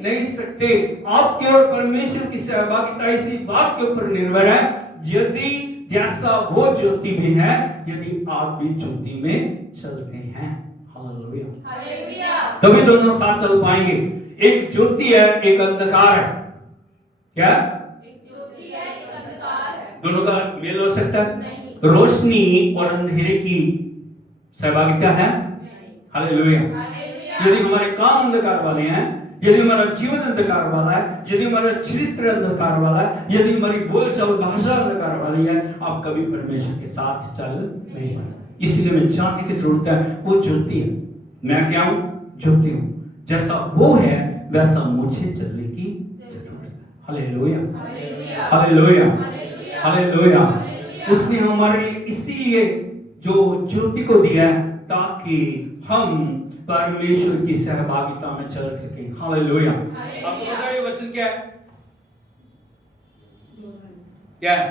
नहीं सकते। आपके और परमेश्वर की सहभागिता इसी बात के ऊपर निर्भर है, यदि जैसा वो ज्योति में है, यदि आप भी ज्योति में चलते हैं। हालेलुया। तभी दोनों साथ चल पाएंगे। एक ज्योति है, एक अंधकार है। क्या? एक ज्योति है, एक अंधकार है। दोनों का मेल हो सकता है? नहीं। रोशनी और अंधेरे की सहभागिता है? हालेलुया। यदि हमारे काम अंधकार वाले हैं, यदि हमारा जीवन अंधकार वाला है, यदि हमारा चरित्र अंधकार वाला है, यदि हमारी बोलचाल भाषा अंधकार वाली है, आप कभी परमेश्वर के साथ चल नहीं पाएंगे। इसलिए मैं जानने की जरूरत है, वो ज्योति है, मैं क्या हूं? ज्योति हूं। जैसा वो है वैसा मुझे चलने की जरूरत है। हालेलुया, हालेलुया, हालेलुया। उसने हमारे लिए इसीलिए जो ज्योति को दिया है, ताकि हम परमेश्वर की सहभागिता में चल सके। हालेलुया। आपको पता है ये वचन क्या है? क्या है?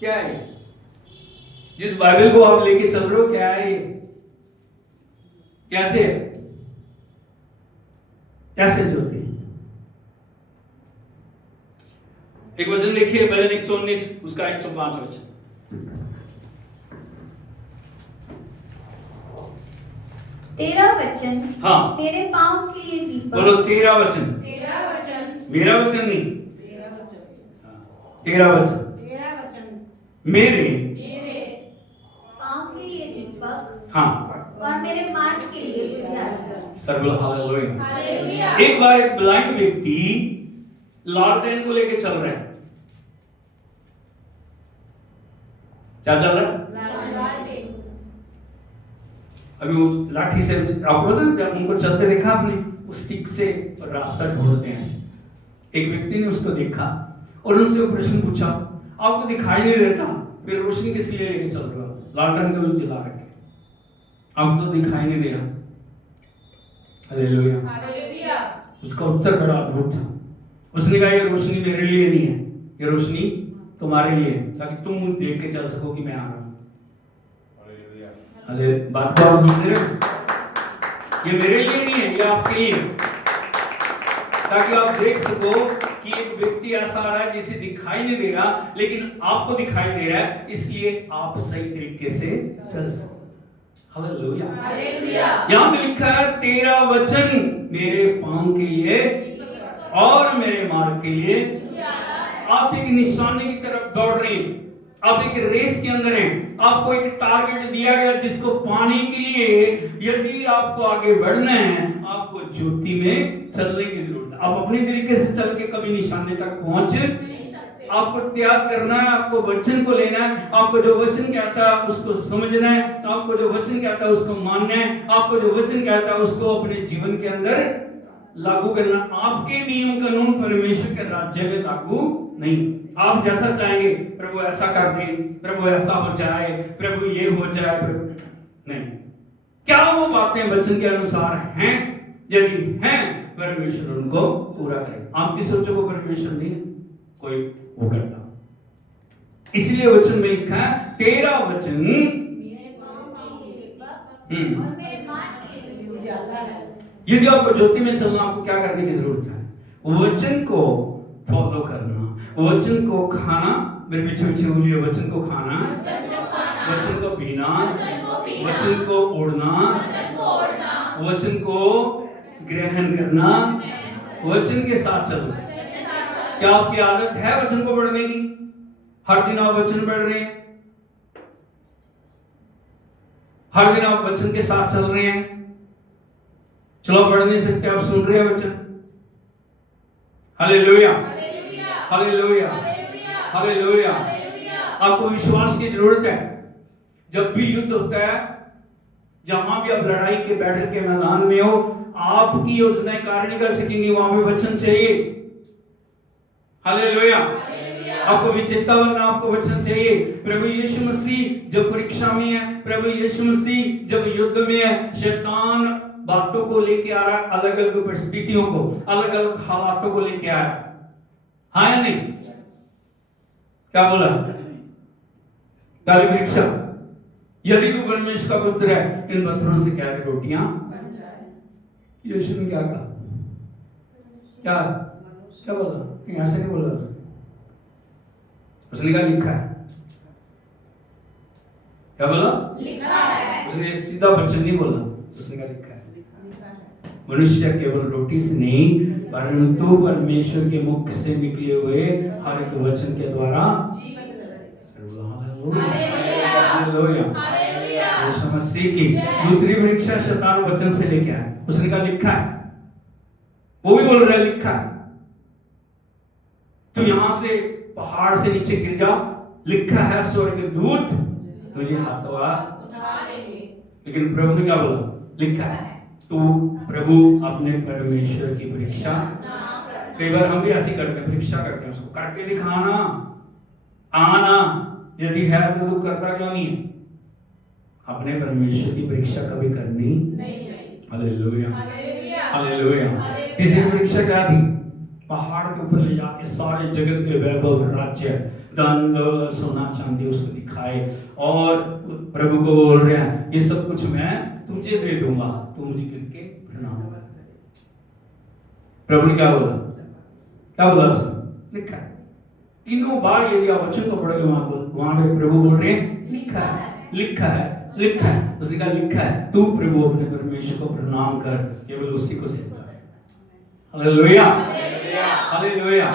क्या है? जिस बाइबल को आप लेके चल रहे हो, क्या है ये? कैसे? कैसे ज्योति? एक वचन देखिए, भजन 119 उसका 105 वचन। तेरा वचन हाँ, मेरे पांव के लिए दीपक। बोलो तेरा वचन। तेरा वचन, मेरा वचन नहीं, तेरा वचन, तेरा वचन तेरा वचन मेरे पांव के लिए दीपक, हाँ, और मेरे मार्ग के लिए उजियारा। सर्वल हालेलुया। हालेलुया। एक बार एक ब्लाइंड व्यक्ति लालटेन को लेके चल रहा है। क्या चल रहा है? अभी वो लाठी से, आपको पता है जब उनको चलते देखा आपने, उस स्टिक से रास्ता ढूंढते हैं ऐसे। एक व्यक्ति ने उसको देखा और उनसे वो प्रश्न पूछा, आपको दिखाई नहीं देता, फिर रोशनी किस लिए लेके चल रहे हो? लालटेन के जला रखे, आपको तो दिखाई नहीं दे रहा। Hallelujah, hallelujah. उसका उत्तर बड़ा अद्भुत था। उसने कहा ये रोशनी मेरे लिए नहीं है, ये रोशनी तुम्हारे लिए, ताकि तुम देख के चल सको कि मैं आ रहा हूं। अरे बात को आप समझ रहे हो? ये मेरे लिए नहीं है, ये आपके लिए, ताकि आप देख सको कि एक व्यक्ति ऐसा आ रहा है जिसे दिखाई नहीं दे रहा, लेकिन आपको दिखाई दे रहा है, इसलिए आप सही तरीके से चल सको। Hallelujah, hallelujah. यहाँ पे लिखा है तेरा वचन मेरे पांव के लिए और मेरे मार्ग के लिए। आप एक निशाने की तरफ दौड़ रहे हैं, आप एक रेस के अंदर हैं, आपको एक टारगेट दिया गया जिसको पाने के लिए यदि आपको आगे बढ़ना है, आपको ज्योति में चलने की जरूरत है। आप अपने तरीके से चल के कभी निशाने तक पहुंच नहीं सकते। आपको त्याग करना है, आपको वचन को लेना है, आपको जो वचन कहता है उसको समझना है, आपको जो वचन कहता है उसको मानना है, आपको जो वचन कहता है उसको अपने जीवन के अंदर लागू करना। आपके नियम कानून परमेश्वर के राज्य में लागू नहीं। आप जैसा चाहेंगे, प्रभु ऐसा कर दे, प्रभु ऐसा हो जाए, प्रभु ये हो जाए, प्रभु नहीं। क्या वो बातें वचन के अनुसार हैं? यदि हैं, परमेश्वर उनको पूरा करेगा। आपकी सोचों को परमेश्वर नहीं कोई वो करता। इसलिए वचन में लिखा है तेरा वचन मेरे पांव के लिए दीपक और मेरे मार्ग के लिए उजियारा है। यदि आपको ज्योति में चलना, आपको क्या करने की जरूरत है? वचन को फॉलो करना, वचन को खाना। मेरे पीछे पीछे बोलिए, वचन को खाना, वचन को पीना, वचन को ओढ़ना, वचन को ग्रहण करना, वचन के साथ चलना। क्या आपकी आदत है वचन को पढ़ने की? हर दिन आप वचन पढ़ रहे हैं, हर दिन आप वचन के साथ चल रहे हैं। चलो पढ़ नहीं सकते, आप सुन रहे हैं वचन। Hallelujah, hallelujah, hallelujah. आपको विश्वास की जरूरत है। जब भी युद्ध होता है, जहां भी आप लड़ाई के बैटल के मैदान में हो, आपकी योजनाएं कार्य नहीं कर सकेंगी, वहां पे वचन चाहिए। हालेलुया। आपको विजेता बनना, आपको वचन चाहिए। प्रभु यीशु मसीह जब परीक्षा में है, प्रभु यीशु मसीह जब युद्ध में है, शैतान बातों को लेके आ रहा है, अलग अलग परिस्थितियों को, अलग अलग हालातों को लेके आ रहा है। हाँ या नहीं? क्या बोला? पहली परीक्षा, यदि तू परमेश्वर का पुत्र है, इन पत्थरों से क्या दे रोटियां बन जाए। यीशु ने क्या कहा? क्या क्या बोला? ऐसे नहीं बोला, उसने कहा लिखा है। क्या बोला? लिखा है। उसने सीधा वचन नहीं बोला, उसने कहा लिखा है। मनुष्य केवल रोटी से नहीं, परंतु परमेश्वर के मुख से निकले हुए हर एक वचन के द्वारा यीशु मसीह की दूसरी परीक्षा शैतान वचन से लेके आया। उसने कहा लिखा है, वो भी बोल रहा है लिखा है। तू यहां से पहाड़ से नीचे गिर जा, लिखा है स्वर्ग के दूत तुझे हाथों हाथ उठा लेंगे। लेकिन प्रभु ने क्या बोला? लिखा है। तो प्रभु अपने परमेश्वर की परीक्षा, कई बार हम भी ऐसी करते हैं, परीक्षा करते हैं, उसको करके दिखाना, आना, यदि है तो तू करता क्यों नहीं? अपने परमेश्वर की परीक्षा कभी करनी नहीं चाहिए। Hallelujah, hallelujah. तीसरी परीक्षा क्या थी? पहाड़ के ऊपर ले जाके सारे जगत के वैभव, राज्य, धन दौलत, सोना चांदी उसको दिखाए और प्रभु को बोल रहे हैं ये सब कुछ मैं तुझे दे दूंगा, तू मुझे गिरके प्रणाम कर। प्रभु ने क्या बोला? क्या बोला उसने? लिखा है। तीनों बार यदि आप वचन को पढ़ोगे वहां पे प्रभु बोल रहे हैं लिखा है, लिखा है, लिखा है। उसने कहा लिखा है, तू प्रभु अपने परमेश्वर को प्रणाम कर, केवल उसी को सिद्ध कर। Hallelujah, hallelujah,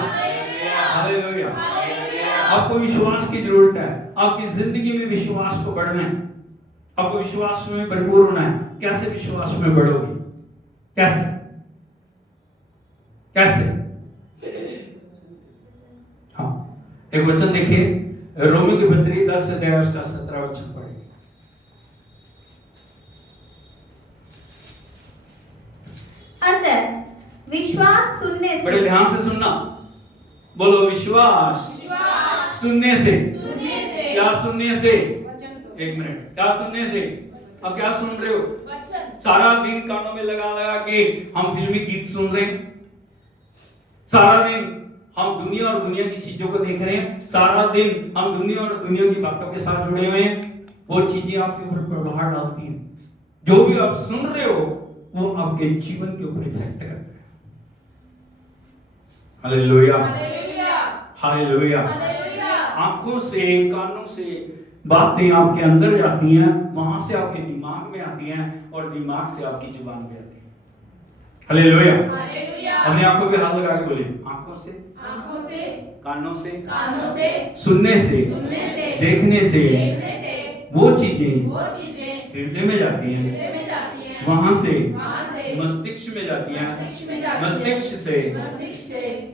hallelujah. आपको विश्वास की जरूरत है। आपकी जिंदगी में विश्वास को बढ़ना है, आपको विश्वास में भरपूर होना है। कैसे विश्वास में बढ़ोगे? कैसे? कैसे? हाँ, एक वचन देखिए, रोमी की पत्री 10 अध्याय उसका 17 वचन पढ़िए। अतः विश्वास सुनने से, बड़े ध्यान से सुनना, बोलो विश्वास सुनने से। क्या सुनने से? एक मिनट, क्या सुनने से? अब क्या सुन रहे हो? सारा दिन कानों में लगा लगा के हम फिल्मी गीत सुन रहे हैं, सारा दिन हम दुनिया और दुनिया की चीजों को देख रहे हैं, सारा दिन हम दुनिया और दुनिया की बातों के साथ जुड़े हुए हैं। वो चीजें आपके ऊपर प्रभाव डालती हैं। जो भी आप सुन रहे हो वो आपके जीवन के ऊपर इफेक्ट करता है। हालेलुया, हालेलुया। आंखों से, कानों से बातें आपके अंदर जाती हैं, वहां से आपके दिमाग में आती हैं और दिमाग से आपकी जुबान में आती हैं। हालेलुया, अपनी आंखों पे हाथ लगा के बोलिए, आंखों से, कानों से, सुनने से, देखने से वो चीजें हृदय में जाती हैं, वहां से मस्तिष्क में जाती हैं, मस्तिष्क से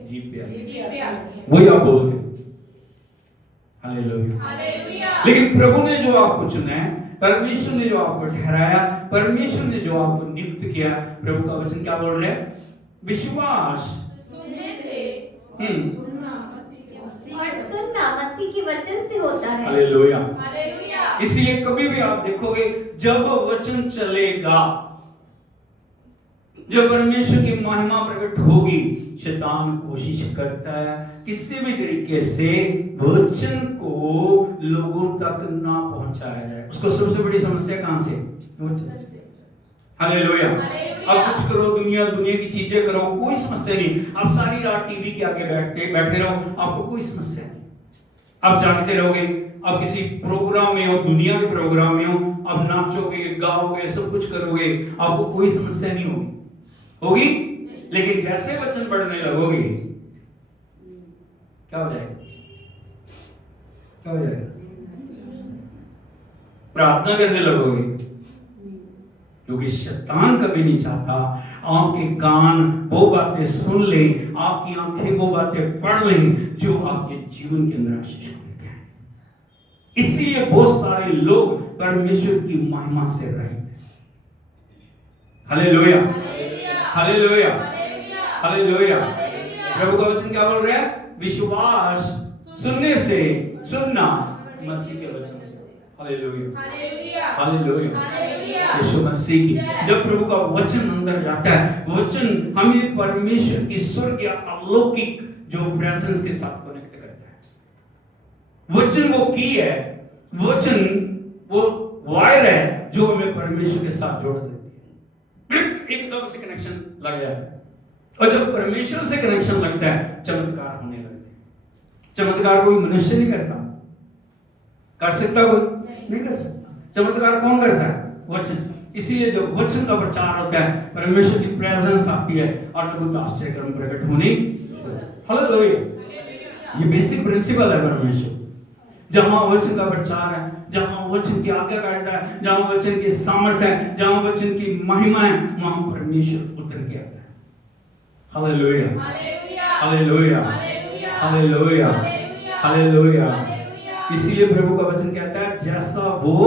जीभ पे आती हैं। वही आप बोलते हैं। हालेलुया। लेकिन प्रभु ने जो आपको चुना है, परमेश्वर ने जो आपको ठहराया, परमेश्वर ने जो आपको नियुक्त किया, प्रभु का वचन क्या बोल रहे हैं? विश्वास सुनने से और सुनना मसीह के वचन से होता है। हालेलुया, इसलिए कभी भी आप देखोगे जब वचन चलेगा, जब परमेश्वर की महिमा प्रकट होगी, शैतान कोशिश करता है किसी भी तरीके से वचन को लोगों तक ना पहुंचाया जाए। उसको सबसे बड़ी समस्या कहां से? वचन से। हालेलुया। अब कुछ करो, दुनिया की चीजें करो, कोई समस्या नहीं। आप सारी रात टीवी के आगे बैठे रहो, आपको कोई समस्या नहीं। आप जानते रहोगे, आप किसी प्रोग्राम में हो, दुनिया के प्रोग्राम में हो, आप नाचोगे, गाओगे, सब कुछ करोगे, आपको कोई समस्या नहीं होगी। लेकिन जैसे वचन पढ़ने लगोगे क्या हो जाएगा? क्या हो जाएगा? प्रार्थना करने लगोगे, क्योंकि शैतान कभी नहीं चाहता आपके कान वो बातें सुन ले, आपकी आंखें वो बातें पढ़ लें जो आपके जीवन के अंदर आशीष को लेकर आए। इसीलिए बहुत सारे लोग परमेश्वर की महिमा से रहित हैं। Hallelujah, hallelujah, hallelujah. प्रभु का वचन क्या बोल रहा है? विश्वास सुनने से, सुनना मसीह के वचन से। Hallelujah, hallelujah. यीशु मसीह की जब प्रभु का वचन अंदर जाता है, वचन हमें परमेश्वर की स्वर्गीय अलौकिक जो प्रेजेंस के साथ कनेक्ट करता है। वचन वो की है, वचन वो वायर है जो हमें परमेश्वर के साथ जोड़ देती है। एकदम से कनेक्शन लग जाता है, और जब परमेश्वर से कनेक्शन लगता है, चमत्कार होने लगते हैं। चमत्कार कोई मनुष्य नहीं करता, कर सकता कोई नहीं कर सकता। चमत्कार कौन करता है? वचन। इसीलिए जब वचन का प्रचार होता है, परमेश्वर की प्रेजेंस आती है और अद्भुत आश्चर्य कर्म प्रकट होने। हालेलुया। ये बेसिक प्रिंसिपल है परमेश्वर। जहां वचन का प्रचार है, जहां वचन की आज्ञाकारिता है, जहां वचन की सामर्थ्य है, जहां वचन की महिमा है, वहां परमेश्वर उतर के आता है। हालेलुया, हालेलुया, हालेलुया, हालेलुया। इसीलिए प्रभु का वचन कहता है, जैसा वो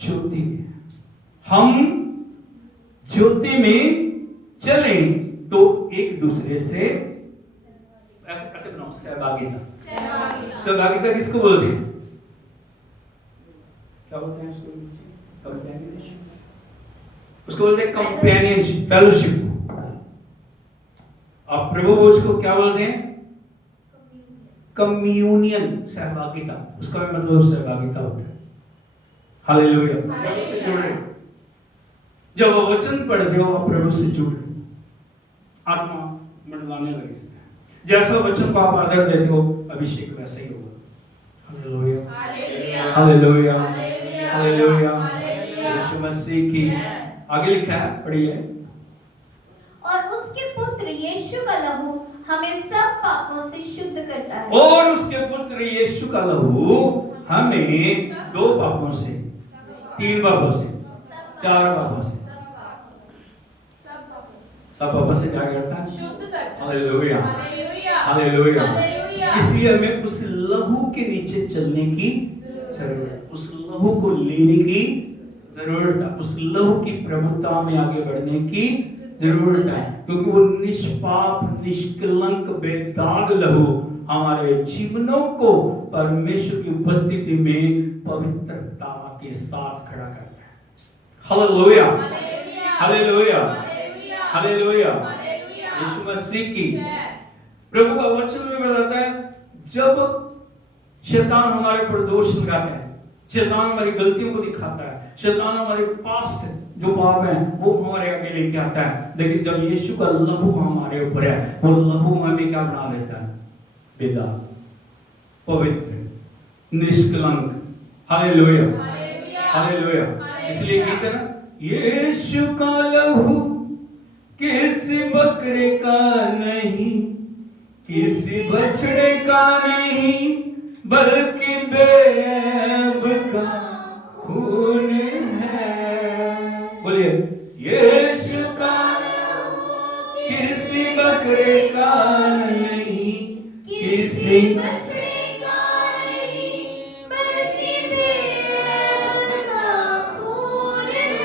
ज्योति में, हम ज्योति में चलें तो एक दूसरे से ऐसे बनाओ, सहभागिता। सहभागिता किसको बोलते हैं? क्या बोलते हैं उसको? उसको बोलते हैं कंपेनियनशिप, फेलोशिप। आप प्रभु को क्या बोलते हैं? कम्युनियन, सहभागिता। उसका भी मतलब सहभागिता होता है। हालेलुया। प्रभु से जुड़े, जब वचन पढ़ते हो आप प्रभु से जुड़े, आत्मा मंडलाने लगे। जैसा वचन को आप आदर देते हो, अभिषेक वैसा ही होगा। Hallelujah, hallelujah, hallelujah. यीशु मसीह की आगे लिखा है, पढ़िए। और उसके पुत्र यीशु का लहू हमें सब पापों से शुद्ध करता है। और उसके पुत्र यीशु का लहू हमें 2 पापों से, 3 पापों से, 4 पापों से, सब पापों से क्या करता है? शुद्ध करता है। हालेलुया, हालेलुया। इसलिए हमें उस लहू के नीचे चलने की जरूरत है, उस लहू को लेने की जरूरत है, उस लहू की प्रभुता में आगे बढ़ने की जरूरत है, क्योंकि वो निष्पाप, निष्कलंक, बेदाग लहू हमारे जीवनों को परमेश्वर की उपस्थिति में पवित्रता के साथ खड़ा करता है। हालेलुया, हालेलुया, हालेलुया। यीशु मसीह की प्रभु का वचन में बताता है, जब शैतान हमारे पर दोष लगाता है, शैतान हमारी गलतियों को दिखाता है, शैतान हमारे पास्ट जो पाप है वो हमारे आगे लेके आता है, लेकिन जब यीशु का लहू हमारे ऊपर है, वो लहू हमें क्या बना लेता है? बेदाग, पवित्र, निष्कलंक। हालेलुया, हालेलुया। इसलिए कहते हैं ना, यीशु का लहू किसी बकरे का नहीं, किसी बछड़े का नहीं, बल्कि बेअब का खून है। बोलिए, यीशु का किसी बकरे का नहीं, किसी बछड़े का नहीं, बल्कि बेअब का खून है।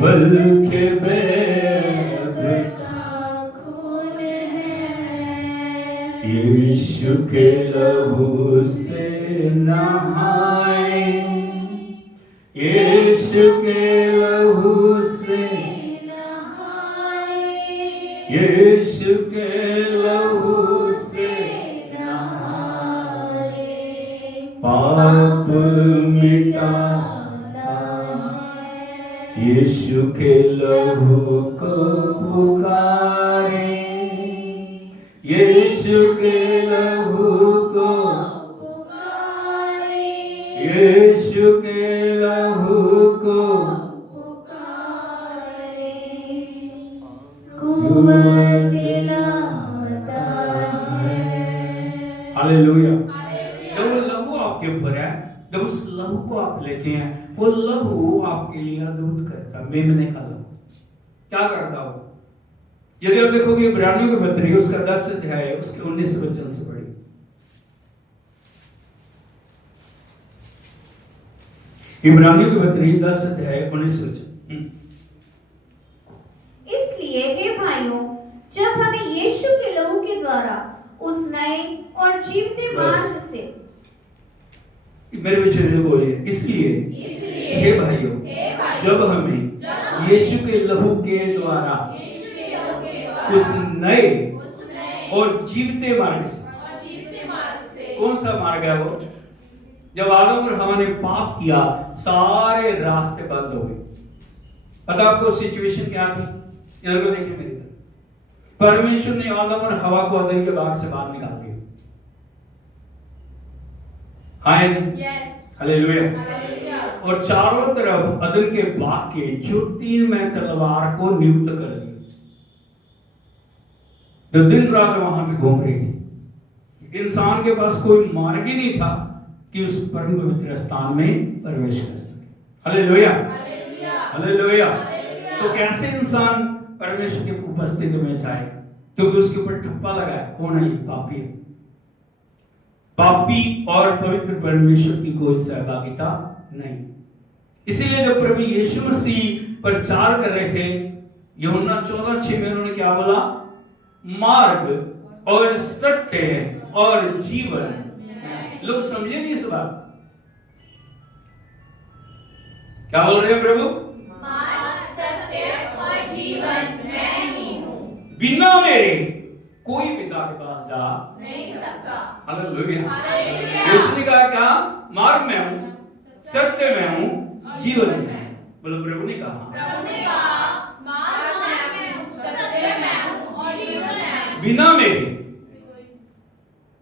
बल्कि बेअब का खून है। यीशु के लहू से नहाए, यीशु के लहू से नहाए, यीशु के लहू से नहाए, पाप मिटाता है। यीशु के लहू को पुकारे, यीशु के लहू को पुकारे, यीशु के लहू को पुकारे, कुंवर दिलाता है। हालेलुया। जब वो लहू आपके ऊपर है, जब उस लहू को आप लेते हैं, वो लहू आपके लिए अद्भुत करता है। मेमने का लहू क्या करता हो? यदि आप देखोगे इब्रानियों के पत्री उसका 10 अध्याय उसके 19 वचन से पढ़िए। इब्रानियों के पत्री 10 अध्याय 19 वचन। इसलिए हे भाइयों, जब हमें यीशु के लहू के द्वारा उस नए और जीवते बस। मार्ग से। मेरे पीछे से बोलिए, इसलिए हे भाइयों, जब हमें यीशु के लहू के द्वारा उस नए और जीवते मार्ग से, कौन सा मार्ग है वो? जब आदम और हवा ने पाप किया, सारे रास्ते बंद हो गए। पता आपको सिचुएशन क्या थी? इधर को देखिए मेरी तरफ। परमेश्वर ने आदम और हवा को अदन के बाग से बाहर निकाल दिया। हाँ या नहीं? हालेलुया। और चारों तरफ अदन के बाग के जो 3 में तलवार को नियुक्त कर दिया, जो दिन रात वहां पे घूम रही थी। इंसान के पास कोई मार्ग ही नहीं था कि उस परम पवित्र स्थान में प्रवेश कर सके। Hallelujah, hallelujah. तो कैसे इंसान परमेश्वर की उपस्थिति में जाएगा? क्योंकि उसके ऊपर ठप्पा लगा है। कौन है ये? पापी है। पापी और पवित्र परमेश्वर की कोई सहभागिता नहीं। इसीलिए जब प्रभु यीशु मसीह प्रचार कर रहे थे, यूहन्ना 14:6 में उन्होंने क्या बोला? मार्ग और सत्य और जीवन। लोग समझे नहीं इस बात। क्या बोल रहे हैं प्रभु? मार्ग, सत्य और जीवन मैं ही हूँ। बिना मेरे कोई पिता के पास जा नहीं सकता। हालेलुया। हालेलुया। यीशु ने कहा क्या? मार्ग में हूँ, सत्य में हूँ, जीवन में हूँ। बोलो, प्रभु ने कहा, मार्ग मैं हूँ, सत्य मैं हूँ और जीवन मैं हूँ। बिना मेरे,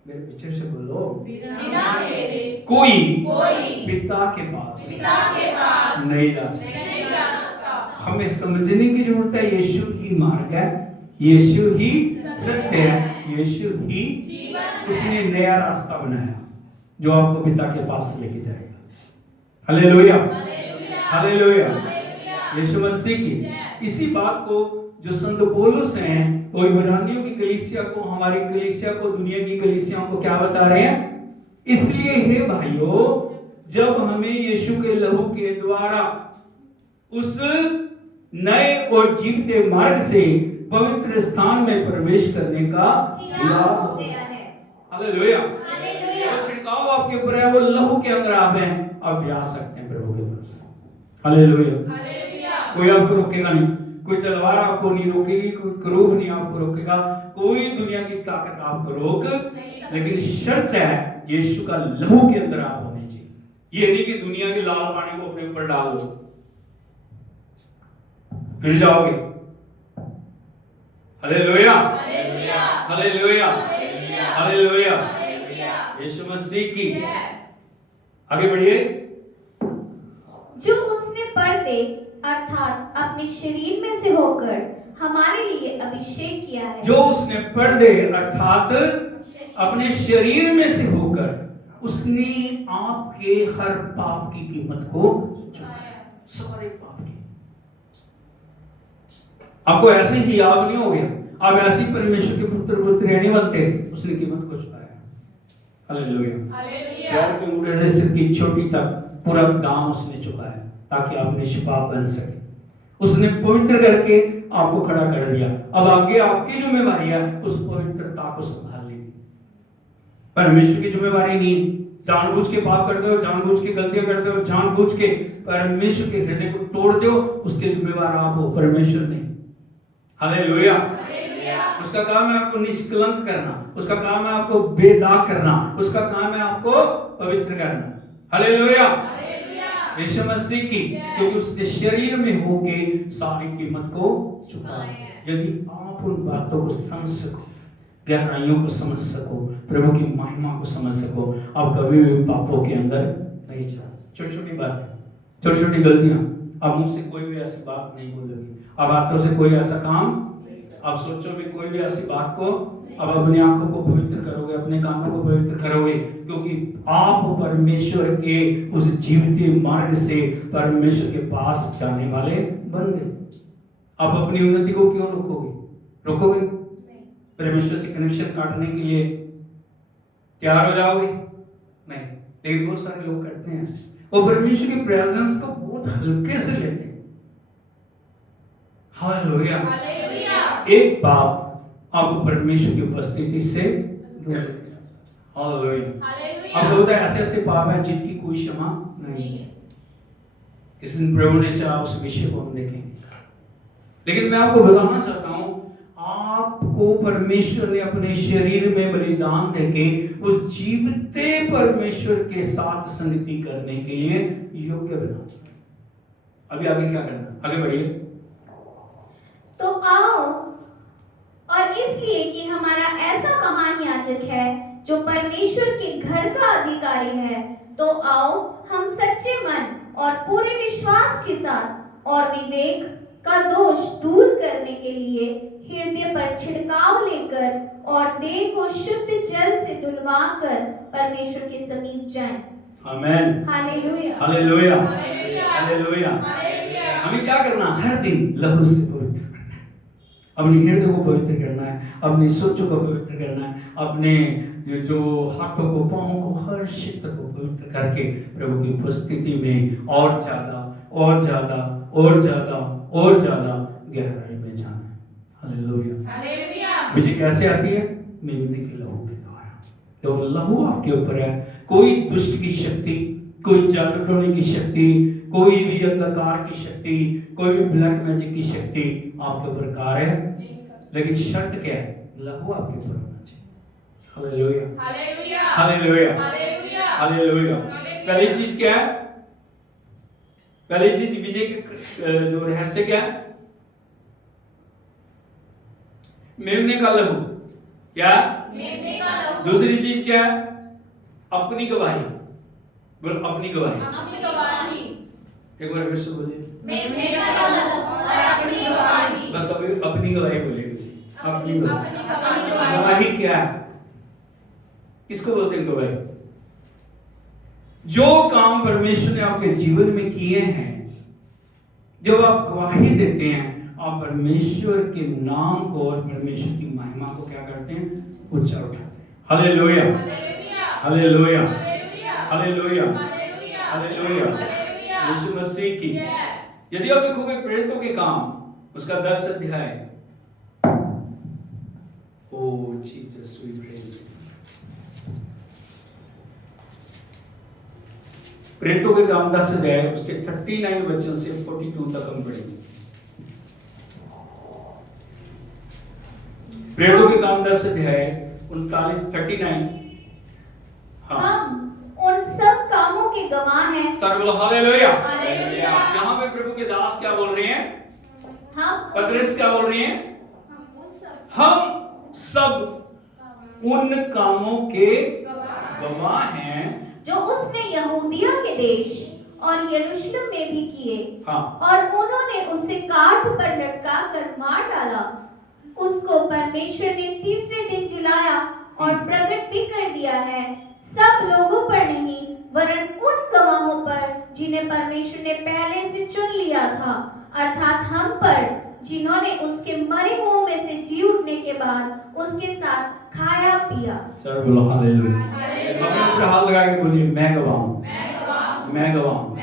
मेरे पीछे से बोलो, बिना मेरे कोई कोई पिता के पास नहीं जा सकता। नहीं जा सकता। हमें समझने की जरूरत है, यीशु ही मार्ग है, यीशु ही सत्य है, यीशु ही उसने नया रास्ता बनाया जो आपको पिता के पास लेके जाएगा। Hallelujah, hallelujah. यीशु मसीह की इसी बात को जो संत पौलुस हैं वो इब्रानियों की कलीसिया को, हमारी कलीसिया को, दुनिया की कलीसियाओं को क्या बता रहे हैं? इसलिए हे भाइयों, जब हमें यीशु के लहू के द्वारा उस नए और जीवते मार्ग से पवित्र स्थान में प्रवेश करने का लाभ हो गया है। हालेलुया। जो छिड़काव आपके ऊपर है वो लहू के अंदर आप हैं, आप जा सकते हैं प्रभु के पास। हालेलुया। कोई आपको रोकेगा नहीं, कोई तलवार आपको नहीं रोकेगी, कोई क्रूब नहीं आपको रोकेगा, कोई दुनिया की ताकत आपको रोक, लेकिन शर्त है यीशु का लहू के अंदर आप होने चाहिए। ये नहीं कि दुनिया के लाल पानी को अपने ऊपर डाल दो फिर जाओगे। हालेलुया, हालेलुया, हालेलुया। यीशु मसीह की। आगे बढ़िए। जो उसने पर्दे अर्थात अपने शरीर में से होकर हमारे लिए अभिषेक किया है। जो उसने पर्दे अर्थात अपने शरीर में से होकर उसने आपके हर पाप की कीमत को चुकाया, सारे पाप की। आपको ऐसे ही याद नहीं हो गया, आप ऐसे ही परमेश्वर के पुत्र पुत्री नहीं बनते, उसने कीमत को चुकाया। हालेलुया, पैर के मुड़े से सिर की चोटी तक पूरा दाम उसने चुकाया ताकि आप निष्पाप बन सके। उसने पवित्र करके आपको खड़ा कर दिया। अब आगे आपकी जिम्मेवारी है उस पवित्रता को संभालने की। परमेश्वर की जिम्मेवारी नहीं जानबूझ के पाप करते हो, जानबूझ के गलतियां करते हो, जानबूझ के परमेश्वर के हृदय को तोड़ते हो, उसके जिम्मेवार आप हो, परमेश्वर नहीं। हालेलुया। उसका काम है आपको निष्कलंक करना, उसका काम है आपको बेदाग करना, उसका काम है आपको पवित्र करना। हालेलुया, यीशु मसीह की, क्योंकि उसके शरीर में होके सारी कीमत को चुकाया। यदि आप उन बातों को समझ सको, गहराइयों को समझ सको, प्रभु की महिमा को समझ सको, आप कभी भी पापों के अंदर नहीं जाओगे। छोटी छोटी बातें, छोटी छोटी गलतियां, आप मुंह से कोई भी ऐसी बात नहीं बोलोगे, आप हाथों से कोई ऐसा काम, आप सोचोगे कोई भी ऐसी बात को, अब अपने आंखों को पवित्र करोगे, अपने कानों को पवित्र करोगे, क्योंकि आप परमेश्वर के उस जीवते मार्ग से परमेश्वर के पास जाने वाले बन गए। आप अपनी उन्नति को क्यों रोकोगे? परमेश्वर से कनेक्शन काटने के लिए तैयार हो जाओगे? नहीं। लेकिन बहुत सारे लोग करते हैं ऐसे, वो परमेश्वर की प्रेजेंस को बहुत हल्के से लेते हैं। हालेलुया। एक पाप आपको परमेश्वर की उपस्थिति से दूर, हालेलुया। अब होता है ऐसे ऐसे पाप हैं जिनकी कोई क्षमा नहीं है। इस दिन प्रभु ने चाहा उस विषय को हम देखेंगे। लेकिन मैं आपको बताना चाहता हूं, आपको परमेश्वर ने अपने शरीर में बलिदान देके उस जीवते परमेश्वर के साथ संगति करने के लिए योग्य बना। अभी आगे क्या करना, आगे बढ़िए। तो आओ, और इसलिए कि हमारा ऐसा महान याजक है जो परमेश्वर के घर का अधिकारी है, तो आओ हम सच्चे मन और पूरे विश्वास के साथ और विवेक का दोष दूर करने के लिए हृदय पर छिड़काव लेकर और देह को शुद्ध जल से धुलवाकर परमेश्वर के समीप जाएं। आमेन। हालेलुया। हालेलुया। हालेलुया। हमें क्या करना, हर दिन लहू से पवित्र करना है, अपने हृदय को पवित्र करना है, अपनी सोचों को पवित्र करना है, अपने जो हाथों को, पांवों को, हर क्षेत्र को पवित्र करके प्रभु की उपस्थिति में और ज्यादा और ज्यादा और ज्यादा और ज्यादा गहराई में जाना है। हालेलुया। हालेलुया। विजय कैसे आती है? मेमने के लहू के द्वारा। तो लहू आपके ऊपर है। कोई दुष्ट की शक्ति, कोई जादू टोने की शक्ति, कोई भी अंधकार की शक्ति, कोई भी ब्लैक मैजिक की शक्ति आपके ऊपर कार्य है, लेकिन शर्त क्या है? लहू आपके ऊपर होना चाहिए। Hallelujah. Hallelujah. Hallelujah. Hallelujah. Hallelujah. पहली चीज क्या है? पहली चीज विजय के जो रहस्य क्या है? मेमने का लहू। क्या? मेमने का लहू। दूसरी चीज क्या है? अपनी गवाही। बोलो अपनी गवाही। अपनी गवाही। एक बार फिर से बोलिए। मेमने का लहू और अपनी गवाही। बस अभी अपनी गवाही बोलेगी। अपनी गवाही। गवाही क्या है? किसको बोलते हैं गवाही? जो काम परमेश्वर ने आपके जीवन में किए हैं, जब आप गवाही देते हैं, आप परमेश्वर के नाम को और परमेश्वर की महिमा को क्या करते हैं? ऊंचा उठाते हैं। हालेलुया। हालेलुया। हालेलुया। हालेलुया। यीशु मसीह की। यदि आप देखोगे प्रेरितों के काम, उसका 10 अध्याय। ओ जीसस वी प्रेज। प्रेरितों के काम 10 अध्याय, उसके 39 वचन से 42 तक हम पढ़ेंगे। प्रेरितों के काम 10 अध्याय 39। हाँ, हम उन सब कामों के गवाह हैं। सर बोलो हालेलुया। हालेलुया। यहाँ पे प्रभु के दास क्या बोल रहे हैं? हम पतरस क्या बोल रहे हैं? हम सब उन कामों के गवाह हैं जो उसने यहूदिया के देश और यरूशलेम में भी किए। हाँ। और उन्होंने उसे काठ पर लटका कर मार डाला। उसको परमेश्वर ने तीसरे दिन जिलाया और प्रकट भी कर दिया है, सब लोगों पर नहीं वरन उन गवाहों पर जिन्हें परमेश्वर ने पहले से चुन लिया था, अर्थात हम पर, जिन्होंने उसके मरे हुओं में से जी उठने के बाद उसके साथ खाया पिया। सर बोलो हालेलुया। अपने ऊपर हाथ लगा के बोलिए, मैं गवाह हूं। मैं गवाह हूं।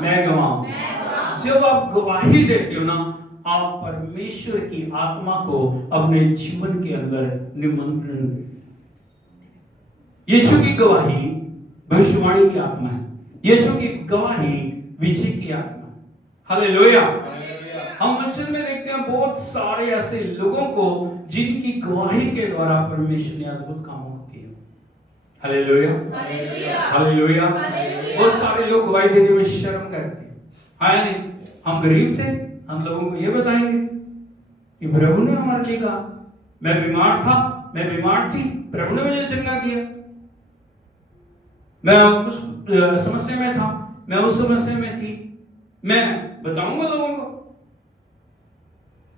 मैं गवाह हूं। जब आप गवाही देते हो ना, आप परमेश्वर की आत्मा को अपने जीवन के अंदर निमंत्रण देते। यीशु की गवाही भविष्यवाणी की आत्मा है। यीशु की गवाही विजय की आत्मा है। हालेलुया। हम वचन में देखते हैं बहुत सारे ऐसे लोगों को जिनकी गवाही के द्वारा परमेश्वर ने अद्भुत कामों को किया। हालेलुया। हालेलुया। बहुत सारे लोग गवाही देने में शर्म करते हैं। हाँ नहीं, हम गरीब थे, हम लोगों को ये बताएंगे कि प्रभु ने हमारे लिए कहा। मैं बीमार था, मैं बीमार थी, प्रभु ने मुझे चंगा किया। मैं उस समस्या में था, मैं उस समस्या में थी, मैं बताऊंगा लोगों को।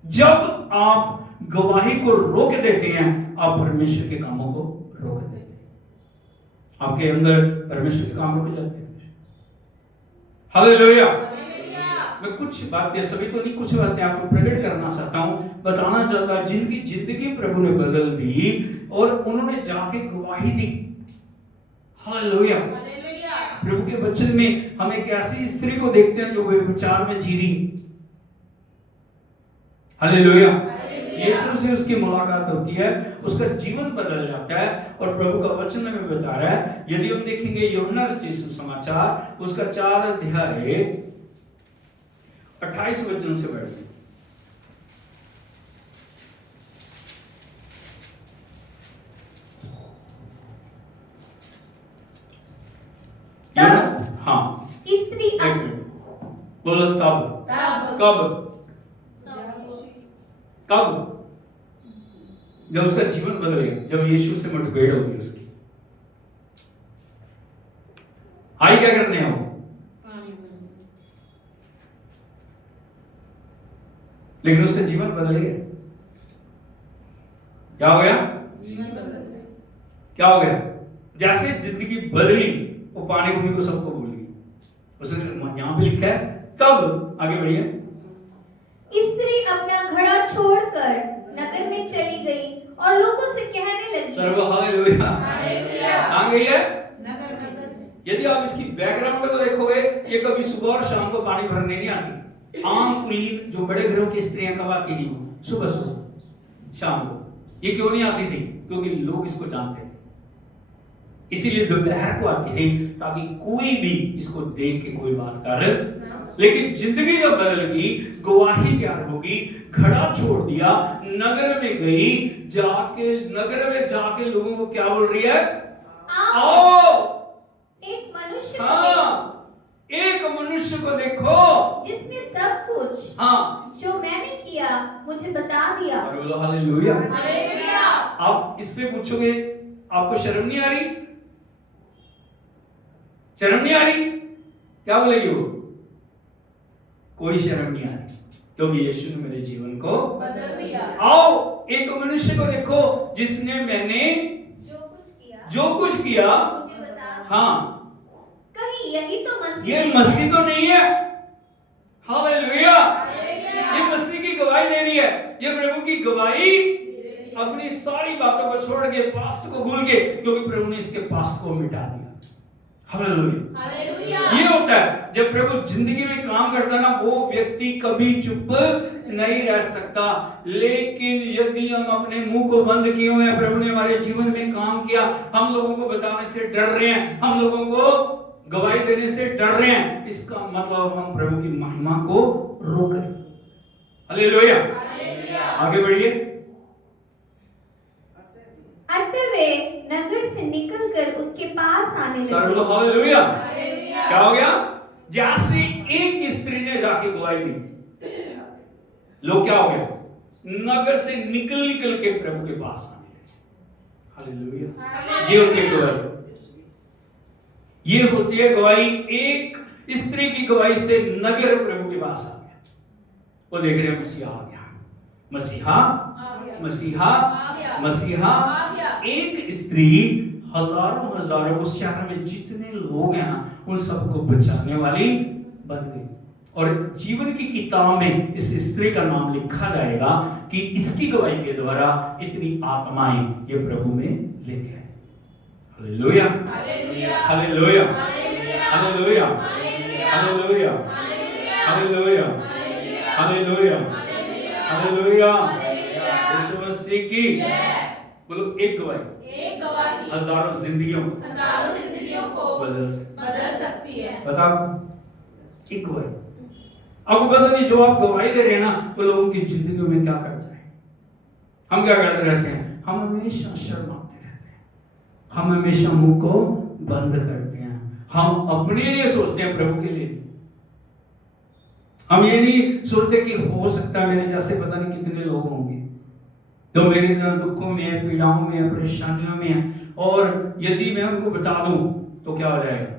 जब आप गवाही को रोक देते हैं, आप परमेश्वर के कामों को रोक देते हैं। आपके अंदर परमेश्वर के काम रुक जाते हैं। हालेलुया। मैं कुछ बातें, सभी तो नहीं, कुछ बातें आपको प्रकट करना चाहता हूं, बताना चाहता हूं, जिनकी जिंदगी प्रभु ने बदल दी और उन्होंने जाके गवाही दी। हालेलुया। प्रभु के वचन में हम एक ऐसी स्त्री को देखते हैं जो व्यभिचार में जी रही। हालेलुया। यीशु से उसकी मुलाकात होती है, उसका जीवन बदल जाता है। और प्रभु का वचन हमें बता रहा है, यदि हम देखेंगे यूहन्ना रचित सुसमाचार उसका 4 अध्याय 28 वचन से बढ़ते। हाँ, स्त्री एक मिनट बोलो। तब कब जब उसका जीवन बदल गया, जब यीशु से मुठभेड़ हो गई उसकी। आई क्या करने हो? लेकिन उसका जीवन बदल गया। क्या हो गया? क्या हो गया? जैसे जिंदगी बदली, वो पानी भूमि को सबको भूल गई। उसने यहां भी लिखा है तब, आगे बढ़िए। स्त्री अपना घड़ा छोड़कर नगर में चली गई और लोगों से कहने लगी। सर्व हालेलुया। कहां गई है? नगर। यदि आप इसकी बैकग्राउंड को देखोगे, ये कभी सुबह और शाम को पानी भरने नहीं आती। आम कुलीन जो बड़े घरों की स्त्रियां कब आती थी? सुबह सुबह शाम को। ये क्यों नहीं आती थी? क्योंकि लोग इसको जानते थे, इसीलिए दोपहर को आती थी, ताकि कोई भी इसको देख के कोई बात कर। लेकिन जिंदगी जब बदल गई, गवाही तैयार होगी, घड़ा छोड़ दिया, नगर में गई, नगर में जाके लोगों को क्या बोल रही है? आओ एक मनुष्य एक मनुष्य को देखो जिसने सब कुछ जो मैंने किया मुझे बता दिया। और बोलो हालेलुया। आप इससे पूछोगे, आपको शर्म नहीं आ रही? शर्म नहीं आ रही? क्या बोलेगी वो? कोई शर्म नहीं आ रही, क्योंकि यीशु ने मेरे जीवन को बदल दिया। आओ एक मनुष्य को देखो जिसने मैंने जो कुछ किया मुझे बता। हाँ, कहीं यही तो मसीह ये मसीह तो नहीं है? हालेलुया। ये मसीह की गवाही दे रही है। ये प्रभु की गवाही अपनी सारी बातों को छोड़ के, पास्ट को भूल के, क्योंकि प्रभु ने इसके पास्ट को मिटा दिया। हालेलुया। ये होता है जब प्रभु जिंदगी में काम करता ना, वो व्यक्ति कभी चुप नहीं रह सकता। लेकिन यदि हम अपने मुंह को बंद किए हुए हैं, प्रभु ने हमारे जीवन में काम किया, हम लोगों को बताने से डर रहे हैं, हम लोगों को गवाही देने से डर रहे हैं, इसका मतलब हम प्रभु की महिमा को रोक रहे हैं। हालेलुया। आगे बढ़िए। अतः वे नगर से निकलकर उसके पास आने लगे। हालेलुया। क्या हो गया? जैसे एक स्त्री ने जाके गवाही दी, लोग क्या हो गया? नगर से निकल के प्रभु के पास आने लगे। हालेलुया। ये होती है गवाही। ये होती है गवाही। एक स्त्री की गवाही से नगर प्रभु के पास आ गया। वो देख रहे हैं मसीहा आ गया, मसीहा। एक स्त्री हजारों उस शहर में जितने लोग हैं ना, उन सबको बचाने वाली बन गई। और जीवन की किताब में इस स्त्री का नाम लिखा जाएगा कि इसकी गवाही के द्वारा इतनी आत्माएं ये प्रभु में लेके आए। हालेलुया। Hallelujah. Hallelujah. Hallelujah. Hallelujah. Hallelujah. Hallelujah. यीशु मसीह की बोलो। एक गवाही हजारों जिंदगियों को बदल सकती है। बताओ, एक गवाही आपको पता नहीं, जो आप गवाही दे रहे हैं ना, वो लोगों की जिंदगी में क्या करता है? हम क्या करते रहते हैं? हम हमेशा शर्माते रहते हैं, हम हमेशा मुंह को बंद करते हैं, हम अपने लिए सोचते हैं, प्रभु के लिए नहीं। हम ये नहीं सोचते कि हो सकता है मेरे जैसे पता नहीं कितने लोग होंगे तो मेरे दुखों में, पीड़ाओं में, परेशानियों में, और यदि मैं उनको बता दूं तो क्या हो जाएगा?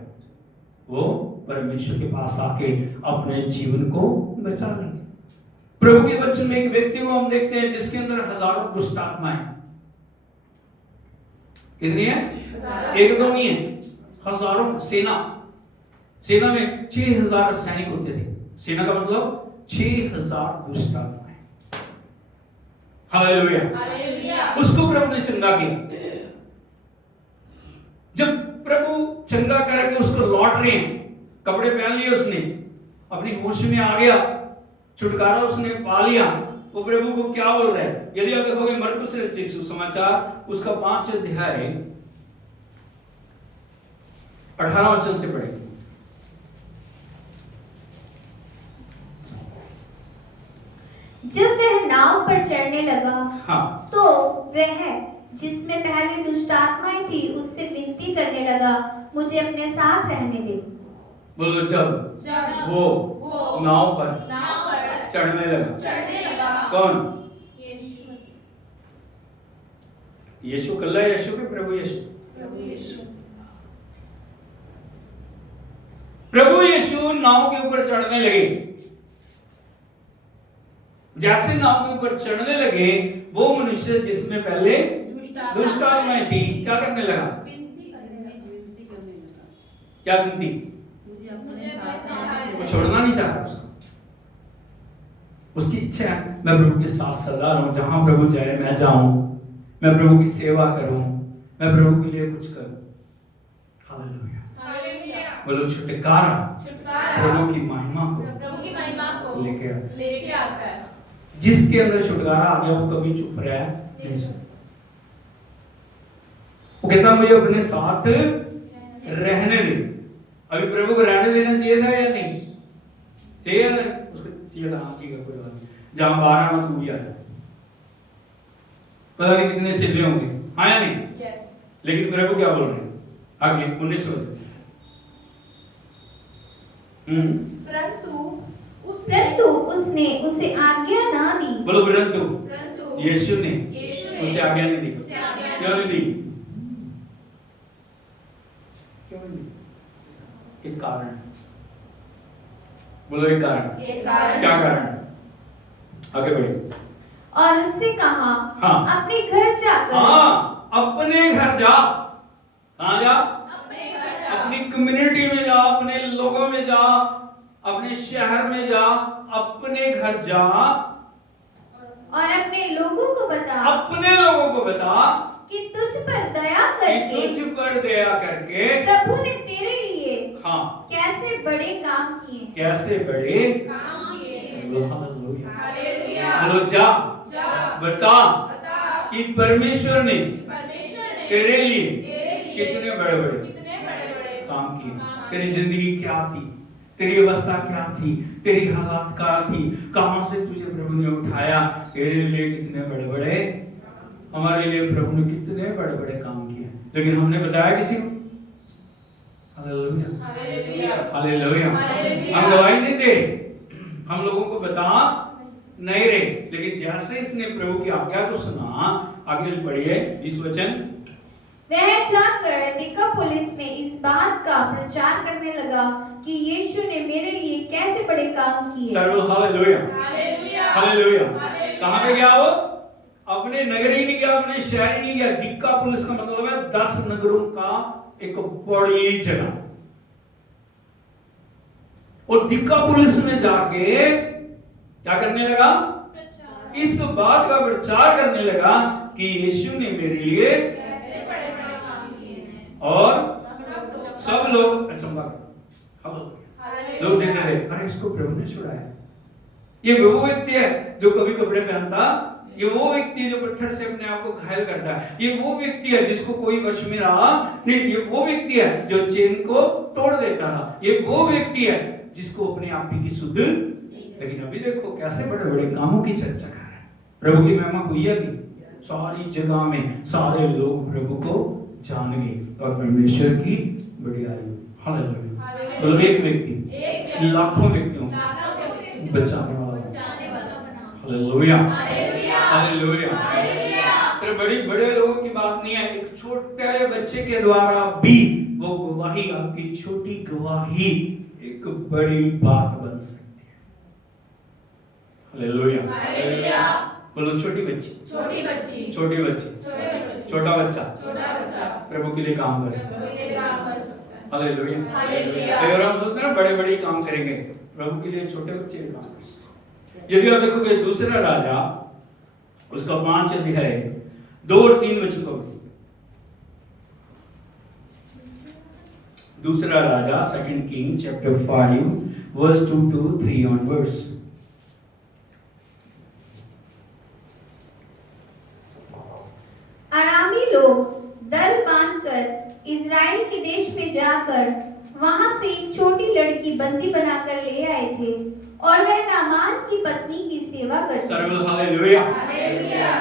वो परमेश्वर के पास आके अपने जीवन को बचा लेंगे। प्रभु के वचन में एक व्यक्ति को हम देखते हैं जिसके अंदर हजारों दुष्ट आत्माएं। कितनी है? एक दो नहीं है, हजारों। सेना में 6000 सैनिक होते थे। सेना का मतलब 6000 दुष्ट आत्माएं। हालेलुया। उसको प्रभु ने चंगा किया। जब प्रभु चंगा करके उसको लौट रहे हैं, कपड़े पहन लिए उसने, अपनी होश में आ गया, छुटकारा उसने पा लिया, वो प्रभु को क्या बोल रहे हैं। यदि आप देखोगे मरकुस रचित सुसमाचार उसका 5 अध्याय 18 वचन से पढ़ेंगे। जब वह नाव पर चढ़ने लगा, हाँ, तो वह जिसमें पहले दुष्ट आत्माएं थी उससे विनती करने लगा, मुझे अपने साथ रहने दे। बोलो जब वो नाव पर चढ़ने लगा। कौन? यीशु कल्ला यीशु के प्रभु यीशु। प्रभु यीशु नाव के ऊपर चढ़ने लगे। जैसे नाव के ऊपर चढ़ने लगे, वो मनुष्य जिसमें पहले दुष्ट आत्माएं थी क्या करने लगा? क्या विनती? वो छोड़ना नहीं चाहता उसको। उसकी इच्छा है मैं प्रभु के साथ सदा रहूं, जहां प्रभु जाए मैं जाऊं, मैं प्रभु की सेवा करूं, मैं प्रभु के लिए कुछ करूं। हालेलुया। बोलो छुटकारा प्रभु की महिमा को लेके आता है। जिसके अंदर छुटकारा आ गया वो कभी चुप रहा नहीं सकता। वो कहता मुझे अपने साथ रहने दे। अभी प्रभु को रहने देना चाहिए था या नहीं चाहिए? उसको चाहिए था। हाँ ठीक है, कोई बात नहीं। जहां 12 में तू भी आ जा, पता नहीं कितने चिल्ले होंगे, हाँ या नहीं? लेकिन प्रभु क्या बोल रहे हैं आगे 19 वचन। परंतु उसने उसे आज्ञा ना दी। बोलो परंतु यीशु ने उसे आज्ञा नहीं दी। क्यों नहीं दी? क्यों नहीं दी? एक कारण। बोलो एक कारण। क्या कारण? आगे बढ़िए। और उससे कहा, हाँ, अपने घर जाकर। हाँ, अपने घर जा। कहाँ जा? अपनी कम्युनिटी में जा, अपने लोगों में जा, अपने शहर में जा, अपने घर जा और अपने लोगों को बता कि तुझ पर दया करके प्रभु ने तेरे लिए कैसे बड़े काम किए। बोलो जा बता कि परमेश्वर ने तेरे लिए कितने बड़े बड़े काम किए। तेरी जिंदगी क्या थी, तेरी अवस्था क्या थी, तेरी हालात क्या थी, कहां से तुझे प्रभु ने उठाया, तेरे लिए कितने बड़े बड़े, हमारे लिए प्रभु ने कितने बड़े बड़े काम किए। लेकिन हमने बताया किसी को? हालेलुया, हालेलुया। हम गवाही नहीं दे, हम लोगों को बता नहीं रहे। लेकिन जैसे इसने प्रभु की आज्ञा को सुना, आगे पढ़िए 20 वचन। वह जाकर दिकापुलिस में इस बात का प्रचार करने लगा कि यीशु ने मेरे लिए कैसे बड़े काम किए। Hallelujah, hallelujah. कहां पे गया वो? अपने नगर ही नहीं गया, अपने शहर ही नहीं गया। दिकापुलिस का मतलब है 10 नगरों का एक बड़ी जगह। और दिकापुलिस में जाके क्या करने लगा? इस बात का प्रचार करने लगा कि यीशु ने मेरे लिए और सब लोग अचंभा कर लोग देखते रहे, अरे इसको प्रभु ने छुड़ाया। ये वो व्यक्ति है जो कभी कपड़े पहनता, ये वो व्यक्ति है जो पत्थर से अपने आप को घायल करता है, ये वो व्यक्ति है जिसको कोई वश में रहा नहीं, ये वो व्यक्ति है जो चेन को तोड़ देता था, ये वो व्यक्ति है जिसको अपने आप की शुद्ध। लेकिन अभी देखो कैसे बड़े बड़े कामों की चर्चा कर रहे हैं। प्रभु की महिमा हुई है कि सारी जगह में सारे लोग प्रभु को जान गए और परमेश्वर की बड़ाई हुई। हालेलुया। बोलो एक व्यक्ति लाखों व्यक्तियों को बचाने वाला। Hallelujah, hallelujah. सिर्फ बड़े लोगों की बात नहीं है, एक छोटे बच्चे के द्वारा भी वो गवाही, आपकी छोटी गवाही एक बड़ी बात बन सकती है। हालेलुया। बोलो छोटी बच्ची, छोटा बच्चा प्रभु के लिए काम कर सकता है। हालेलुया। और हम सोचते हैं ना बड़े बड़े काम करेंगे, प्रभु के लिए छोटे बच्चे भी काम कर सकते हैं। यदि आप देखोगे दूसरा राजा उसका 5 अध्याय 2 और 3 वचन को, दूसरा राजा 2 king chapter 5 verse 2 to 3 onwards। वे जाकर वहां से एक छोटी लड़की बंदी बनाकर ले आए थे और वह नामान की पत्नी की सेवा करती सर्व हालेलुया। हालेलुया।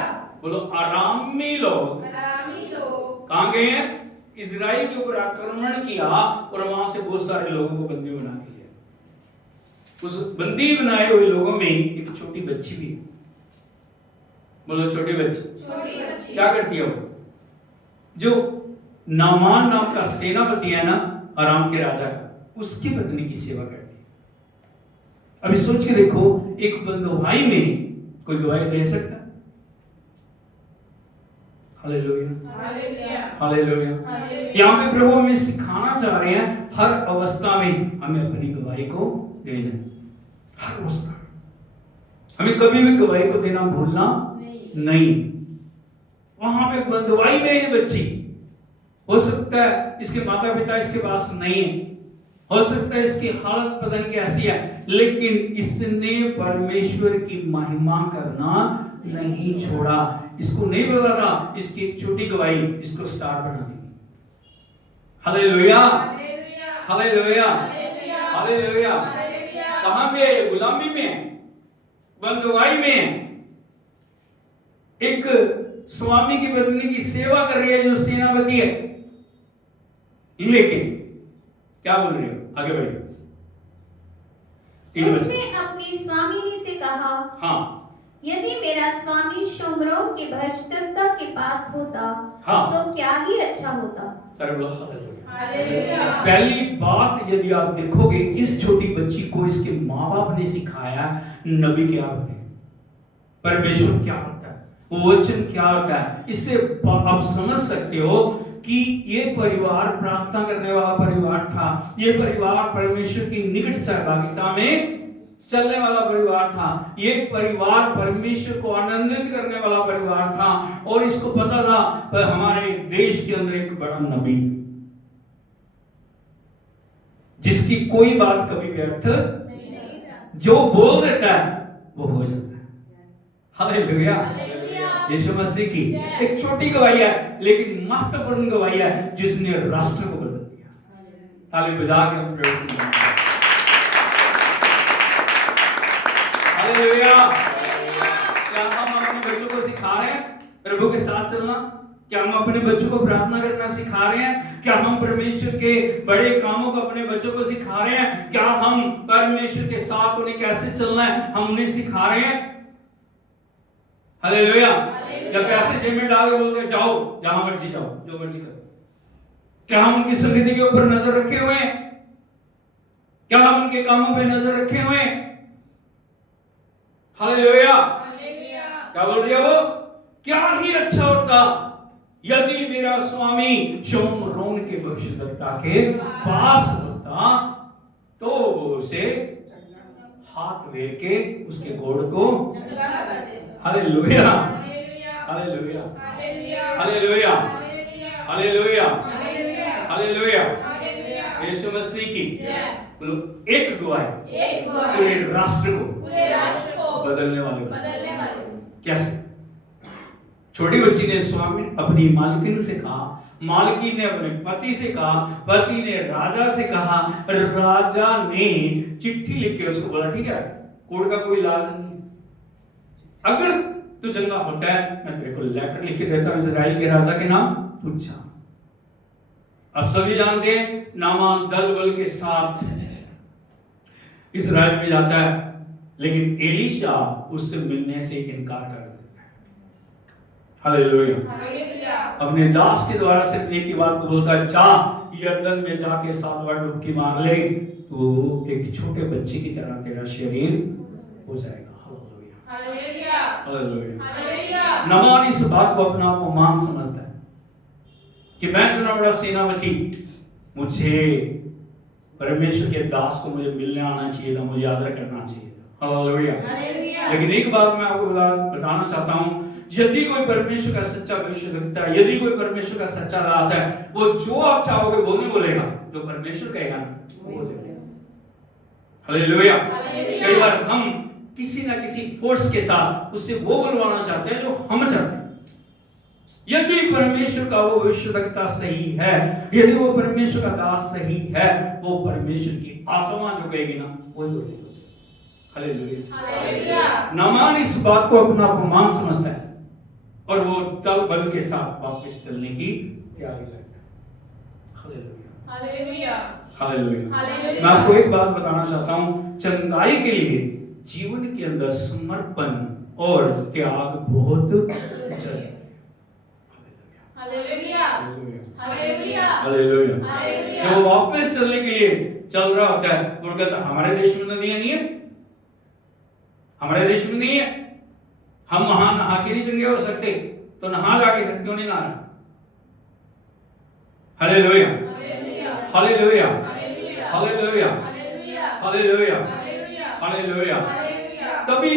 बोलो आरामी लोग हरामी लोग कहां गए हैं? इजराइल के ऊपर आक्रमण किया और वहां से बहुत सारे लोगों को बंदी बना के लिया। उस बंदी बनाए हुए लोगों में एक छोटी बच्ची भी है। बोलो छोटी बच्ची। छोटी बच्ची क्या करती है वो? जो नामान नाम का सेनापति है ना, आराम के राजा का, उसकी पत्नी की सेवा करती है। अभी सोच के देखो, एक बंधुभाई में कोई गवाही दे सकता है? हालेलुया हालेलुया। हालेलुया। हालेलुया। यहाँ पे प्रभु हमें सिखाना चाह रहे हैं, हर अवस्था में हमें अपनी गवाही को देना है। हर अवस्था में हमें कभी भी गवाही को देना भूलना नहीं। वहां पे बंधुआई में ये बच्ची, हो सकता है इसके माता पिता इसके पास नहीं है, हो सकता है इसकी हालत पता नहीं कैसी है, लेकिन इसने परमेश्वर की महिमा करना नहीं छोड़ा। इसको नहीं पता था इसकी एक छोटी गवाही इसको स्टार बना देगी। Hallelujah hallelujah hallelujah. कहां पे है? गुलामी में, बंधुआई में। एक स्वामी की पत्नी की सेवा कर रही है जो सेनापति है, लेकिन क्या बोल रही हो? आगे बढ़िए। उसने अपनी स्वामिनी से कहा, हाँ यदि मेरा स्वामी शोमरोन के भजदत्ता के पास होता हाँ। तो क्या ही अच्छा होता। हालेलुया। पहली बात, यदि आप देखोगे, इस छोटी बच्ची को इसके माँ बाप ने सिखाया नबी क्या होते हैं, परमेश्वर क्या होता है, वो वचन क्या होता है। इससे आप समझ सकते हो कि ये परिवार प्रार्थना करने वाला परिवार था। ये परिवार परमेश्वर की निकट सहभागिता में चलने वाला परिवार था। ये परिवार परमेश्वर को आनंदित करने वाला परिवार था, और इसको पता था पर हमारे देश के अंदर एक बड़ा नबी जिसकी कोई बात कभी व्यर्थ जो बोल देता है वो हो जाता है। हालेलुया। यीशु मसीह की एक छोटी गवाही है, लेकिन महत्वपूर्ण गवाही है जिसने राष्ट्र को बदल दिया। ताली बजा के हम प्रभु की महिमा करें। हालेलुया। क्या हम अपने बच्चों को सिखा रहे हैं प्रभु के साथ चलना? क्या हम अपने बच्चों को प्रार्थना करना सिखा रहे हैं? क्या हम परमेश्वर के बड़े कामों को अपने बच्चों को सिखा रहे हैं? क्या हम परमेश्वर के साथ उन्हें कैसे चलना है हम उन्हें सिखा रहे हैं? हालेलुया। जब पैसे जेब में डाल के बोलते हैं जाओ जहां मर्जी जाओ, जो मर्जी करो, क्या हम उनकी संगति के ऊपर नजर रखे हुए हैं? क्या हम उनके कामों पे नजर रखे हुए हैं? हालेलुया। क्या बोल रही है वो? क्या ही अच्छा होता यदि मेरा स्वामी शोमरोन के भविष्यद्वक्ता के पास होता तो वो उसे हाथ फेर के उसके गोड़ को। हालेलुया हालेलुया हालेलुया हालेलुया हालेलुया। यीशु मसीह की बोलो एक गवाही पूरे राष्ट्र को बदलने वाले। कैसे? छोटी बच्ची ने स्वामी अपनी मालकिन से कहा, मालकिन ने अपने पति से कहा, पति ने राजा से कहा, राजा ने चिट्ठी लिख के उसको बोला ठीक है कोर्ट का कोई इलाज नहीं है, अगर तू चंगा होता है मैं तेरे को लेटर लिख के देता हूं इजराइल के राजा के नाम पूछा। अब सभी जानते हैं नामान दल बल के साथ इजराइल में जाता है, लेकिन एलीशा उससे मिलने से इनकार कर देता है। हालेलुया। अपने दास के द्वारा सिर्फ एक ही बात को बोलता है, जा यरदन में जाके 7 बार डुबकी मार ले, तो एक छोटे बच्चे की तरह तेरा शरीर हो जाएगा। Hallelujah hallelujah. नामान इस बात को अपना अपमान समझता है कि मैं इतना बड़ा सेनापति, मुझे परमेश्वर के दास को मुझे मिलने आना चाहिए था, मुझे आदर करना चाहिए था। हालेलुया। लेकिन एक बात मैं आपको बताना चाहता हूं, यदि कोई परमेश्वर का सच्चा भविष्यद्वक्ता है, यदि कोई परमेश्वर का सच्चा दास है, वो जो आप चाहोगे वो नहीं बोलेगा, जो परमेश्वर कहेगा ना वो बोलेगा। हालेलुया। कई बार हम किसी ना किसी फोर्स के साथ उससे वो बुलवाना चाहते हैं जो हम चाहते हैं, यदि परमेश्वर का वो भविष्यवक्ता सही है, यदि वो परमेश्वर का दास सही है, वो परमेश्वर की आत्मा जो कहेगी ना वही बोलेगी। हालेलुया। नामान इस बात को अपना अपमान समझता है और वो तल बल के साथ वापस चलने की तैयारी करता है। हालेलुया। हालेलुया। मैं आपको एक बात बताना चाहता हूं, चंगाई के लिए जीवन के अंदर समर्पण और त्याग बहुत जरूरी है। हालेलुया। हालेलुया। जब वापस चलने के लिए चल रहा होता है, वो कहता है हमारे देश में नदियां नहीं है, हमारे देश में नहीं है, हम वहां नहा के नहीं चंगे हो सकते, तो नहा जाके क्यों नहीं नहा रहा? Hallelujah. Hallelujah. Hallelujah. Hallelujah. Hallelujah. तभी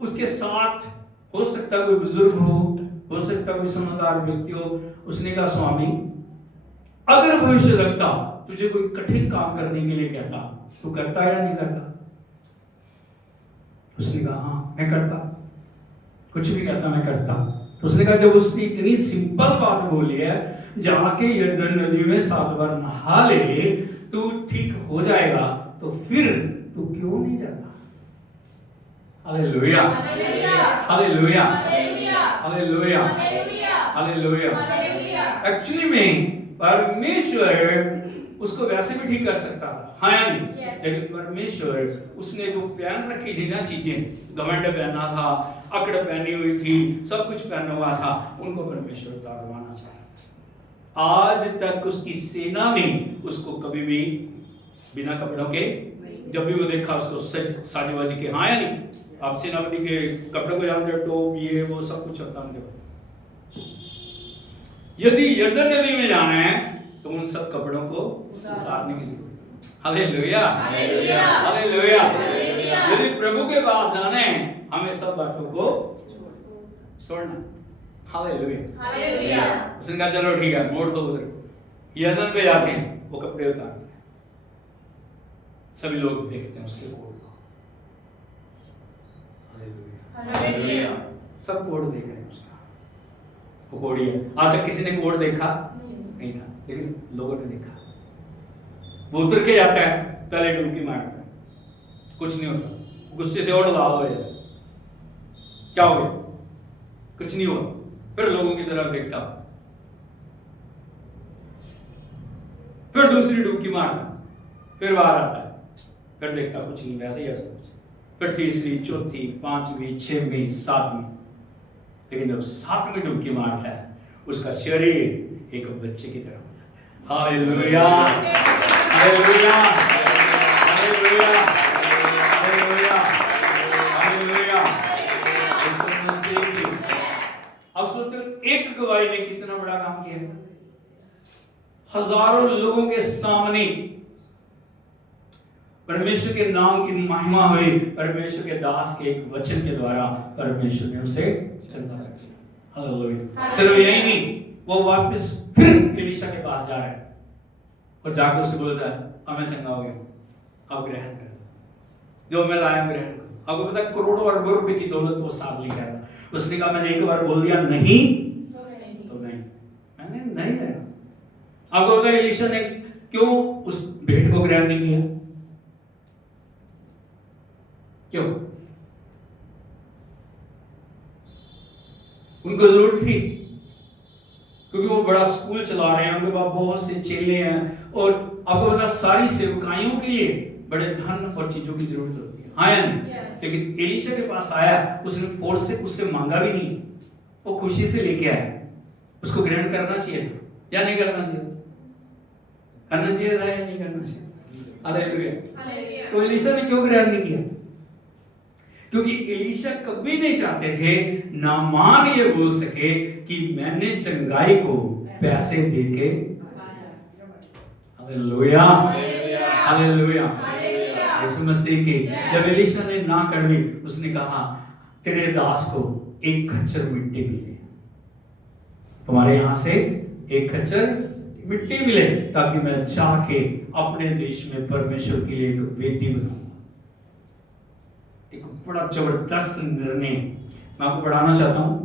उसके साथ हो सकता है कोई बुजुर्ग हो सकता है कोई समझदार व्यक्ति हो। उसने कहा स्वामी, अगर भविष्यवक्ता तुझे कोई कठिन काम करने के लिए कहता, तू करता या नहीं करता? उसने कहा हाँ मैं करता, कुछ भी कहता मैं करता। तो उसने कहा जब उसने इतनी सिंपल बात बोली है, जाके यरदन नदी में 7 बार नहा ले, तू ठीक हो जाएगा, तो फिर तू क्यों नहीं जाता? Hallelujah. Hallelujah. Hallelujah. Hallelujah. Actually में परमेश्वर उसको वैसे भी ठीक कर सकता था, हाँ या नहीं? लेकिन परमेश्वर उसने जो पहन रखी थी ना चीजें, घमंड पहना था, अकड़ पहनी हुई थी, सब कुछ पहना हुआ था, उनको परमेश्वर उतारवाना चाहा। आज तक उसकी सेना ने उसको कभी भी बिना कपड़ों के, जब भी वो देखा उसको साजबाजी के, हाँ या नहीं? आप सेनापति के कपड़ों को जानते हो, टोप ये वो सब कुछ होता उनके पास। यदि यरदन नदी में जाना है तो उन सब कपड़ों को उतारने की जरूरत है। हालेलुया। हालेलुया। यदि प्रभु के पास जाना है, हमें सब बातों को छोड़ना। हालेलुया। उसने कहा चलो ठीक है, मोड़ दो उधर। यरदन पे जाते हैं, वो कपड़े उतारते हैं, सभी लोग देखते हैं उसके कोट को। हालेलुया। सब कोट देख रहे हैं उसका, वो कोड़ी है। आज तक किसी ने कोट देखा नहीं था, लेकिन लोगों ने देखा। वो उतर के जाता है, पहले डुबकी मारता है, कुछ नहीं होता, गुस्से से और लाल हो जाता है, क्या हो गया? कुछ नहीं हुआ। फिर लोगों की तरफ देखता, फिर दूसरी डुबकी मारता, फिर बाहर आता है, फिर देखता कुछ नहीं, वैसे ही ऐसा कुछ। फिर तीसरी, चौथी, 5वीं, 6वीं, 7वीं, लेकिन जब 7वीं डुबकी मारता है, उसका शरीर एक बच्चे की तरह हो जाता है। हालेलुया। हालेलुया। हालेलुया। हालेलुया। हालेलुया। अब सोचो, एक गवाही ने कितना बड़ा काम किया। हजारों लोगों के सामने परमेश्वर के नाम की महिमा हुई, परमेश्वर के दास के एक वचन के द्वारा परमेश्वर ने उसे चंगा कर दिया। हालेलुया। चलो यही नहीं, वो वापस फिर एलीशा के पास जा रहा है और जाकर उसे बोलता है अब मैं चंगा हो गया, अब ग्रहण कर, जो मैं लाया ग्रहण कर। आपको पता है करोड़ों अरबों रुपए की दौलत वो साथ लेकर आया। उसने कहा मैंने एक बार बोल दिया नहीं तो नहीं, मैंने नहीं लेना। आपको पता है एलीशा ने क्यों उस भेंट को ग्रहण नहीं किया? क्यों? उनको जरूरत थी, क्योंकि वो बड़ा स्कूल चला रहे हैं, उनके पास बहुत से चेले हैं, और आपको पता सारी सेवकाइयों के लिए बड़े धन और चीजों की जरूरत होती है, हाँ या नहीं? लेकिन एलीशा के पास आया, उसने फोर्स से उससे मांगा भी नहीं, वो खुशी से लेके आया। उसको ग्रहण करना चाहिए था या नहीं करना चाहिए? करना चाहिए था या नहीं करना चाहिए? हालेलुया। तो एलीशा ने क्यों ग्रहण नहीं किया? क्योंकि एलीशा कभी नहीं चाहते थे नामान ये बोल सके कि मैंने चंगाई को पैसे देके। हालेलुया। हालेलुया। यीशु मसीह की जब एलीशा ने ना कर दी, उसने कहा तेरे दास को एक खच्चर मिट्टी मिले, तुम्हारे यहां से एक खच्चर मिट्टी मिले, ताकि मैं जाके अपने देश में परमेश्वर के लिए एक वेदी बनाऊं। एक बड़ा जबरदस्त निर्णय मैं आपको पढ़ाना चाहता हूं।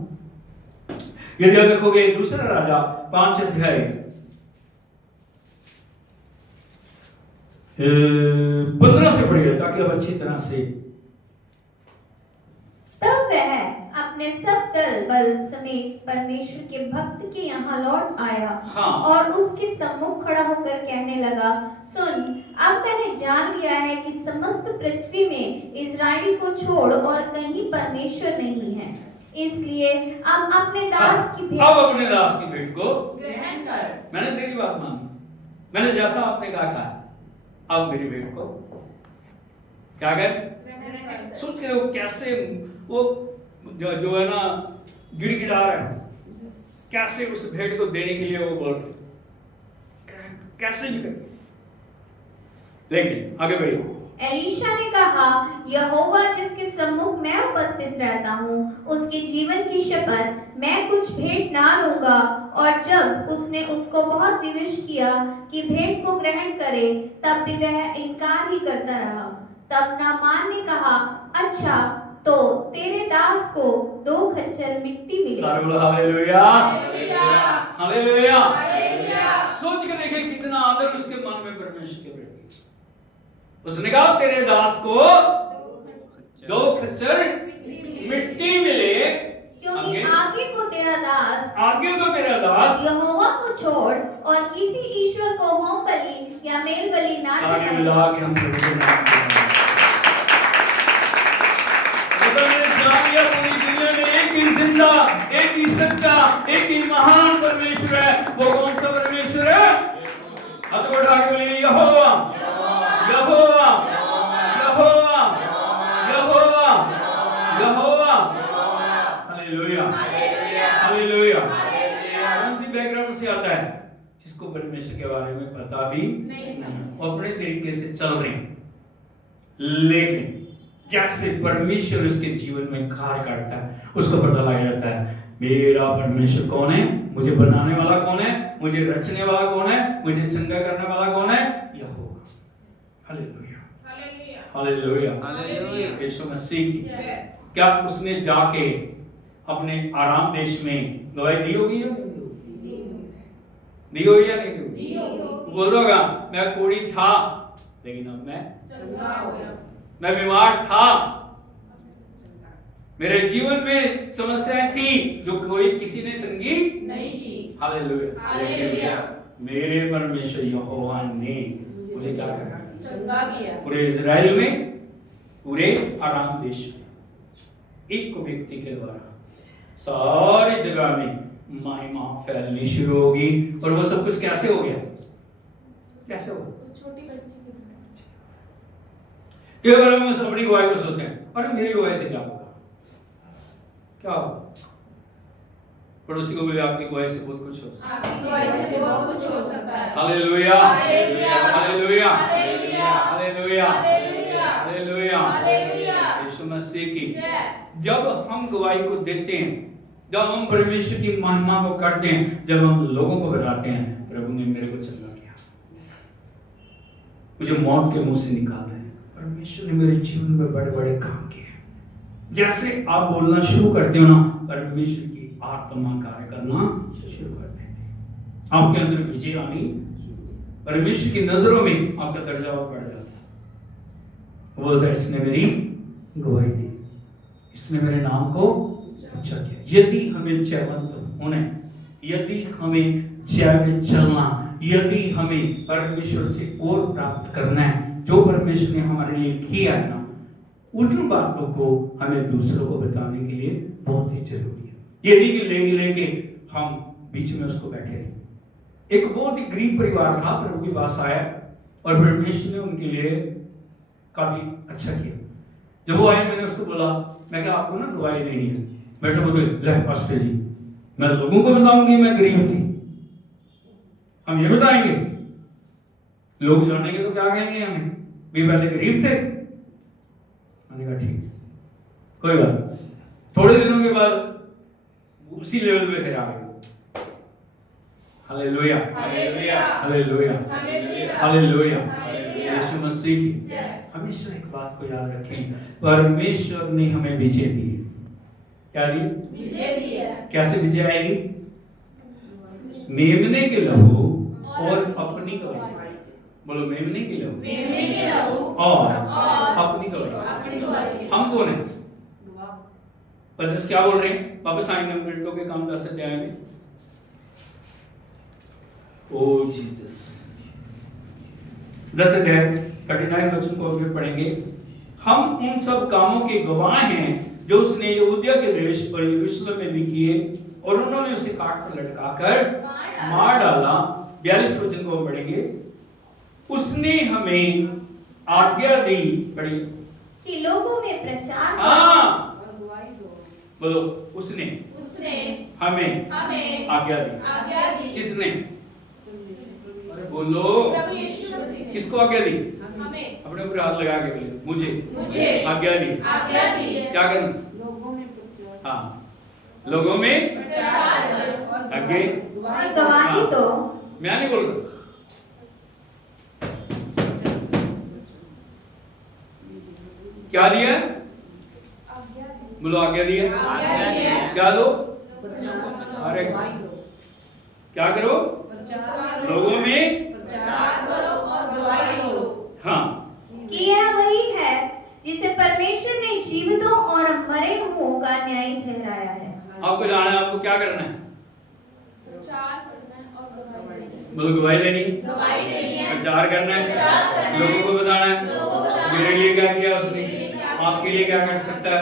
यदि आप देखोगे दूसरा राजा 5 अध्याय 15 से पढ़िए ताकि आप अच्छी तरह से। तब वह अपने सब दल बल समेत परमेश्वर के भक्त के यहाँ लौट आया। हाँ। और उसके सम्मुख खड़ा होकर कहने लगा, सुन, अब मैंने जान लिया है कि समस्त पृथ्वी में इजराइली को छोड़ और कहीं परमेश्वर नहीं है, इसलिए अब अपने दास की भेंट अब अपने दास की भेंट को ग्रहण कर। मैंने तेरी बात मानी, मैंने जैसा आपने कहा, अब मेरी भेंट को क्या कर। सोच के वो कैसे वो जो है ना गिड़गिड़ा रहा है, कैसे उस भेंट को देने के लिए वो बोल रहे, कैसे भी कर। लेकिन आगे बढ़िए। एलीशा ने कहा, यहोवा जिसके सम्मुख मैं उपस्थित रहता हूँ, उसके जीवन की शपथ, मैं कुछ भेंट ना लूंगा। और जब उसने उसको बहुत विवश किया कि भेंट को ग्रहण करे, तब भी वह इनकार ही करता रहा। तब नामान ने कहा, अच्छा तो तेरे दास को 2 खच्चर मिट्टी मिले। सारे बोलो हालेलुया, हालेलुया। हालेलुया। सोच के देखे कितना आदर उसके मन में परमेश्वर के प्रति। उसने कहा तेरे दास को 2 खच्चर मिट्टी मिले, क्योंकि आगे को तेरा दास यहोवा को छोड़ और किसी ईश्वर को होम बलि या मेल बलि ना मिला के हम प्रभु के नाम मैंने जान लिया पूरी दुनिया में एक ही जिंदा, एक ही सच्चा, एक ही महान परमेश्वर है। वो कौन सा परमेश्वर है? हाथ उठा के बोलिए यहोवा, यहोवा, यहोवा, यहोवा, यहोवा। हालेलुया, हालेलुया। कौन सी बैकग्राउंड से आता है? जिसको परमेश्वर के बारे में पता भी नहीं, वो अपने तरीके से चल रहे हैं, लेकिन जैसे परमेश्वर उसके जीवन में कार्य करता है, उसको पता लग जाता है मेरा परमेश्वर कौन है, मुझे बनाने वाला कौन है, मुझे रचने वाला कौन है, मुझे चंगा करने वाला कौन है, यहोवा। हालेलुया, हालेलुया, हालेलुया। यीशु मसीह की क्या उसने जाके अपने आराम देश में गवाही दी होगी या नहीं दी होगी या नहीं दी होगी? बोल दोगा मैं कोढ़ी था लेकिन अब मैं चंगा हो गया, मैं बीमार था, मेरे जीवन में समस्याएं थी जो कोई किसी ने चंगी नहीं की। Hallelujah, hallelujah. मेरे परमेश्वर यहोवा ने मुझे क्या करा? चंगा किया। पूरे इजराइल में, पूरे आराम देश में एक व्यक्ति के द्वारा सारी जगह में महिमा फैलनी शुरू होगी। और वो सब कुछ कैसे हो गया? कैसे हो? छोटी बच्ची कई बार हम अपनी गवाही को सोचते हैं, अरे मेरी गवाही से क्या होगा, क्या होगा? पड़ोसी को बोले आपकी गवाही से बहुत कुछ हो सकता है। आपकी गवाही से बहुत कुछ हो सकता है। हालेलुया, hallelujah, hallelujah, hallelujah, hallelujah, hallelujah, hallelujah. Hallelujah. यीशु मसीह की जय। जब हम गवाही को देते हैं, जब हम परमेश्वर की महिमा को करते हैं, जब हम लोगों को बताते हैं प्रभु ने मेरे को चंगा किया, मुझे मौत के मुंह से निकाला है, परमेश्वर ने मेरे जीवन में बड़े बड़े काम किए। जैसे आप बोलना शुरू करते हो ना, परमेश्वर की आत्मा कार्य करना शुरू कर देती है, आपके अंदर विजय आनी, परमेश्वर की नजरों में आपका दर्जा बढ़ जाता है। बोलता है इसने मेरी गवाही दी, इसने मेरे नाम को ऊंचा किया। यदि हमें जयवंत होने, यदि हमें जय में चलना, यदि हमें परमेश्वर से और प्राप्त करना है, जो परमेश्वर ने हमारे लिए किया है ना, उन बातों को हमें दूसरों को बताने के लिए बहुत ही जरूरी है। ये नहीं कि लेके हम बीच में उसको बैठे रहे। एक बहुत ही गरीब परिवार था, प्रभु के पास आया और परमेश्वर ने उनके लिए काफी अच्छा किया। जब वो आए, मैंने उसको बोला, मैं क्या आपको ना गवाही देनी है। वैसे बोले ले पास्टर जी, मैं लोगों को बताऊंगी मैं गरीब थी, हम ये बताएंगे, लोग जानेंगे तो क्या कहेंगे हमें भी पहले गरीब थे। मैंने कहा ठीक, कोई बात। थोड़े दिनों के बाद उसी लेवल पे फिर आ गए। हालेलुया, hallelujah, hallelujah, hallelujah, hallelujah. Hallelujah. यीशु मसीह की जय। हमेशा एक बात को याद रखें, परमेश्वर ने हमें विजय दी है। क्या दी? विजय दी है। कैसे विजय आएगी? मेमने के लहू और अपनी गवाही। बोलो मेमने के लहू और अपनी गवाही। हम कौन है? पतरस क्या बोल रहे हैं? वापस आएंगे हम कोरिन्थियों के काम 10 अध्याय में। ओ जीसस, 10 अध्याय 39 वचन को फिर पढ़ेंगे। हम उन सब कामों के गवाह हैं जो उसने यहूदिया के देश और यरूशलेम में भी किए, और उन्होंने उसे काट पर लटकाकर मार डाला। 42 वचन को पढ़ेंगे। उसने हमें आज्ञा दी बड़ी कि लोगों में प्रचार बोलो उसने हमें आज्ञा दी। किसने? अरे बोलो, किसको आज्ञा दी? अपने ऊपर हाथ लगा के बोलिए, मुझे आज्ञा दी। क्या करना? लोगों में आगे और गवाही दो। मैं नहीं बोल रहा। क्या दिया? बोलो आज्ञा दिया। क्या दो? अरे क्या करो? लोगों में कि यह वही है जिसे परमेश्वर ने जीवितों और मरे हुओं का न्याय ठहराया है। आपको जाना है, आपको क्या करना है? बोलो गवाही देनी है, प्रचार करना है, लोगों को बताना है मेरे लिए क्या किया उसने, आपके लिए क्या कर सकता है।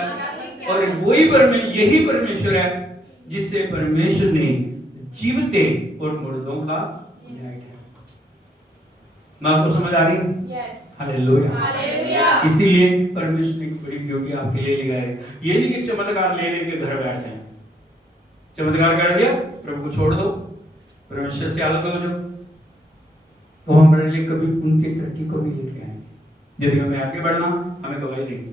और यही परमेश्वर है जिससे परमेश्वर ने जीवते और मुर्दों का न्याय किया। मैं आपको समझ आ रही है? हालेलुया। इसीलिए परमेश्वर ने एक बड़ी ड्यूटी आपके लिए ले आए। ये नहीं कि चमत्कार ले लेके घर बैठ जाए। चमत्कार कर दिया, प्रभु को छोड़ दो, परमेश्वर से अलग हो जाओ, तो हम हमारे लिए कभी उनकी तरक्की को भी लेके आएंगे। यदि हमें आगे बढ़ना, हमें गवाही देगी।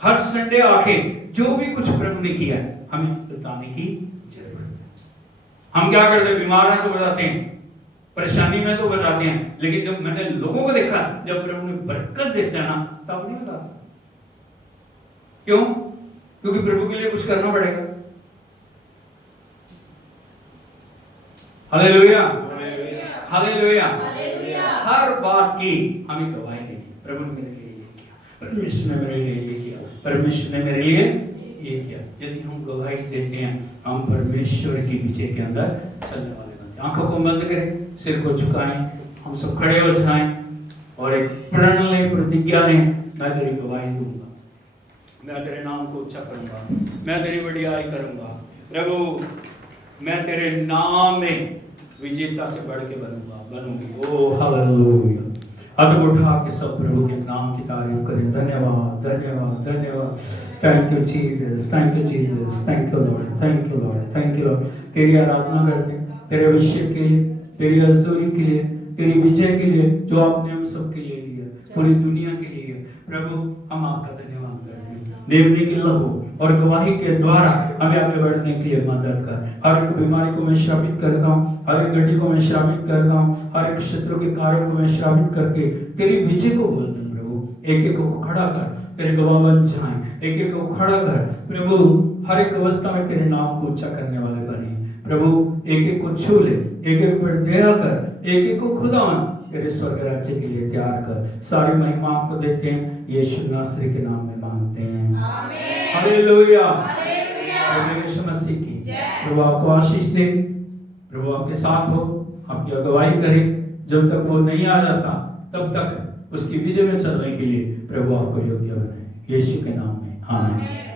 हर संडे आके जो भी कुछ प्रभु ने किया है हमें बताने की जरूरत है। हम क्या करते हैं? बीमार हैं तो बताते हैं, परेशानी में तो बताते हैं, लेकिन जब मैंने लोगों को देखा, जब प्रभु ने बरकत देता है ना, तब नहीं बताता। क्यों? क्योंकि प्रभु के लिए कुछ करना पड़ेगा। Hallelujah, hallelujah. हर बात की हमें गवाही देनी। प्रभु ने मेरे लिए ये किया, परमेश्वर ने मेरे लिए ये किया, परमेश्वर ने मेरे लिए ये किया। यदि हम गवाही देते हैं, हम परमेश्वर की विजय के अंदर चलने वाले बनते हैं। आंखों को बंद करें, सिर को झुकाएं, हम सब खड़े हो जाएं और एक प्रण लें, प्रतिज्ञा लें। मैं तेरी गवाही दूंगा, मैं तेरे नाम को ऊंचा करूंगा, मैं तेरी बड़ाई करूंगा। प्रभु, मैं तेरे नाम में विजेता से बढ़ के बनूंगी। ओ हालेलुया। हाथ उठा के सब प्रभु के नाम की तारीफ करें। धन्यवाद, धन्यवाद, धन्यवाद। Thank you Jesus, thank you Jesus, thank you Lord, thank you Lord, thank you Lord. तेरी आराधना करते हैं, तेरे अभिषेक के लिए, तेरी अज़ूरी के लिए, तेरी विजय के लिए, जो आपने हम सबके लिए लिया, पूरी दुनिया के लिए। प्रभु, हम आपका धन्यवाद करते हैं। देवनी की लहू और गवाही के द्वारा हमें आगे बढ़ने के लिए मदद कर। हर एक बीमारी को मैं श्रापित करता हूँ, हर एक गड्ढी को मैं श्रापित करता हूँ, हर एक शत्रु के कार्यों को मैं श्रापित करके तेरी विजय को बोलता हूँ। प्रभु, एक एक को खड़ा कर, तेरे गवाह बन जाएं। एक एक को खड़ा कर प्रभु, हर एक अवस्था में तेरे नाम को ऊंचा करने वाले बने। प्रभु, एक एक को छू ले, एक एक पर दया कर, एक एक को खुदा तेरे स्वर्ग राज्य के लिए तैयार कर। सारी महिमा आपको देते हैं, यीशु नासरी के नाम में मांगते हैं, आमीन। Hallelujah, hallelujah. यीशु मसीह की प्रभु आपको आशीष दे, प्रभु आपके साथ हो, आपकी अगुवाई करे। जब तक वो नहीं आ जाता, तब तक उसकी विजय में चलने के लिए प्रभु आपको योग्य बनाए। यीशु के नाम में आमीन।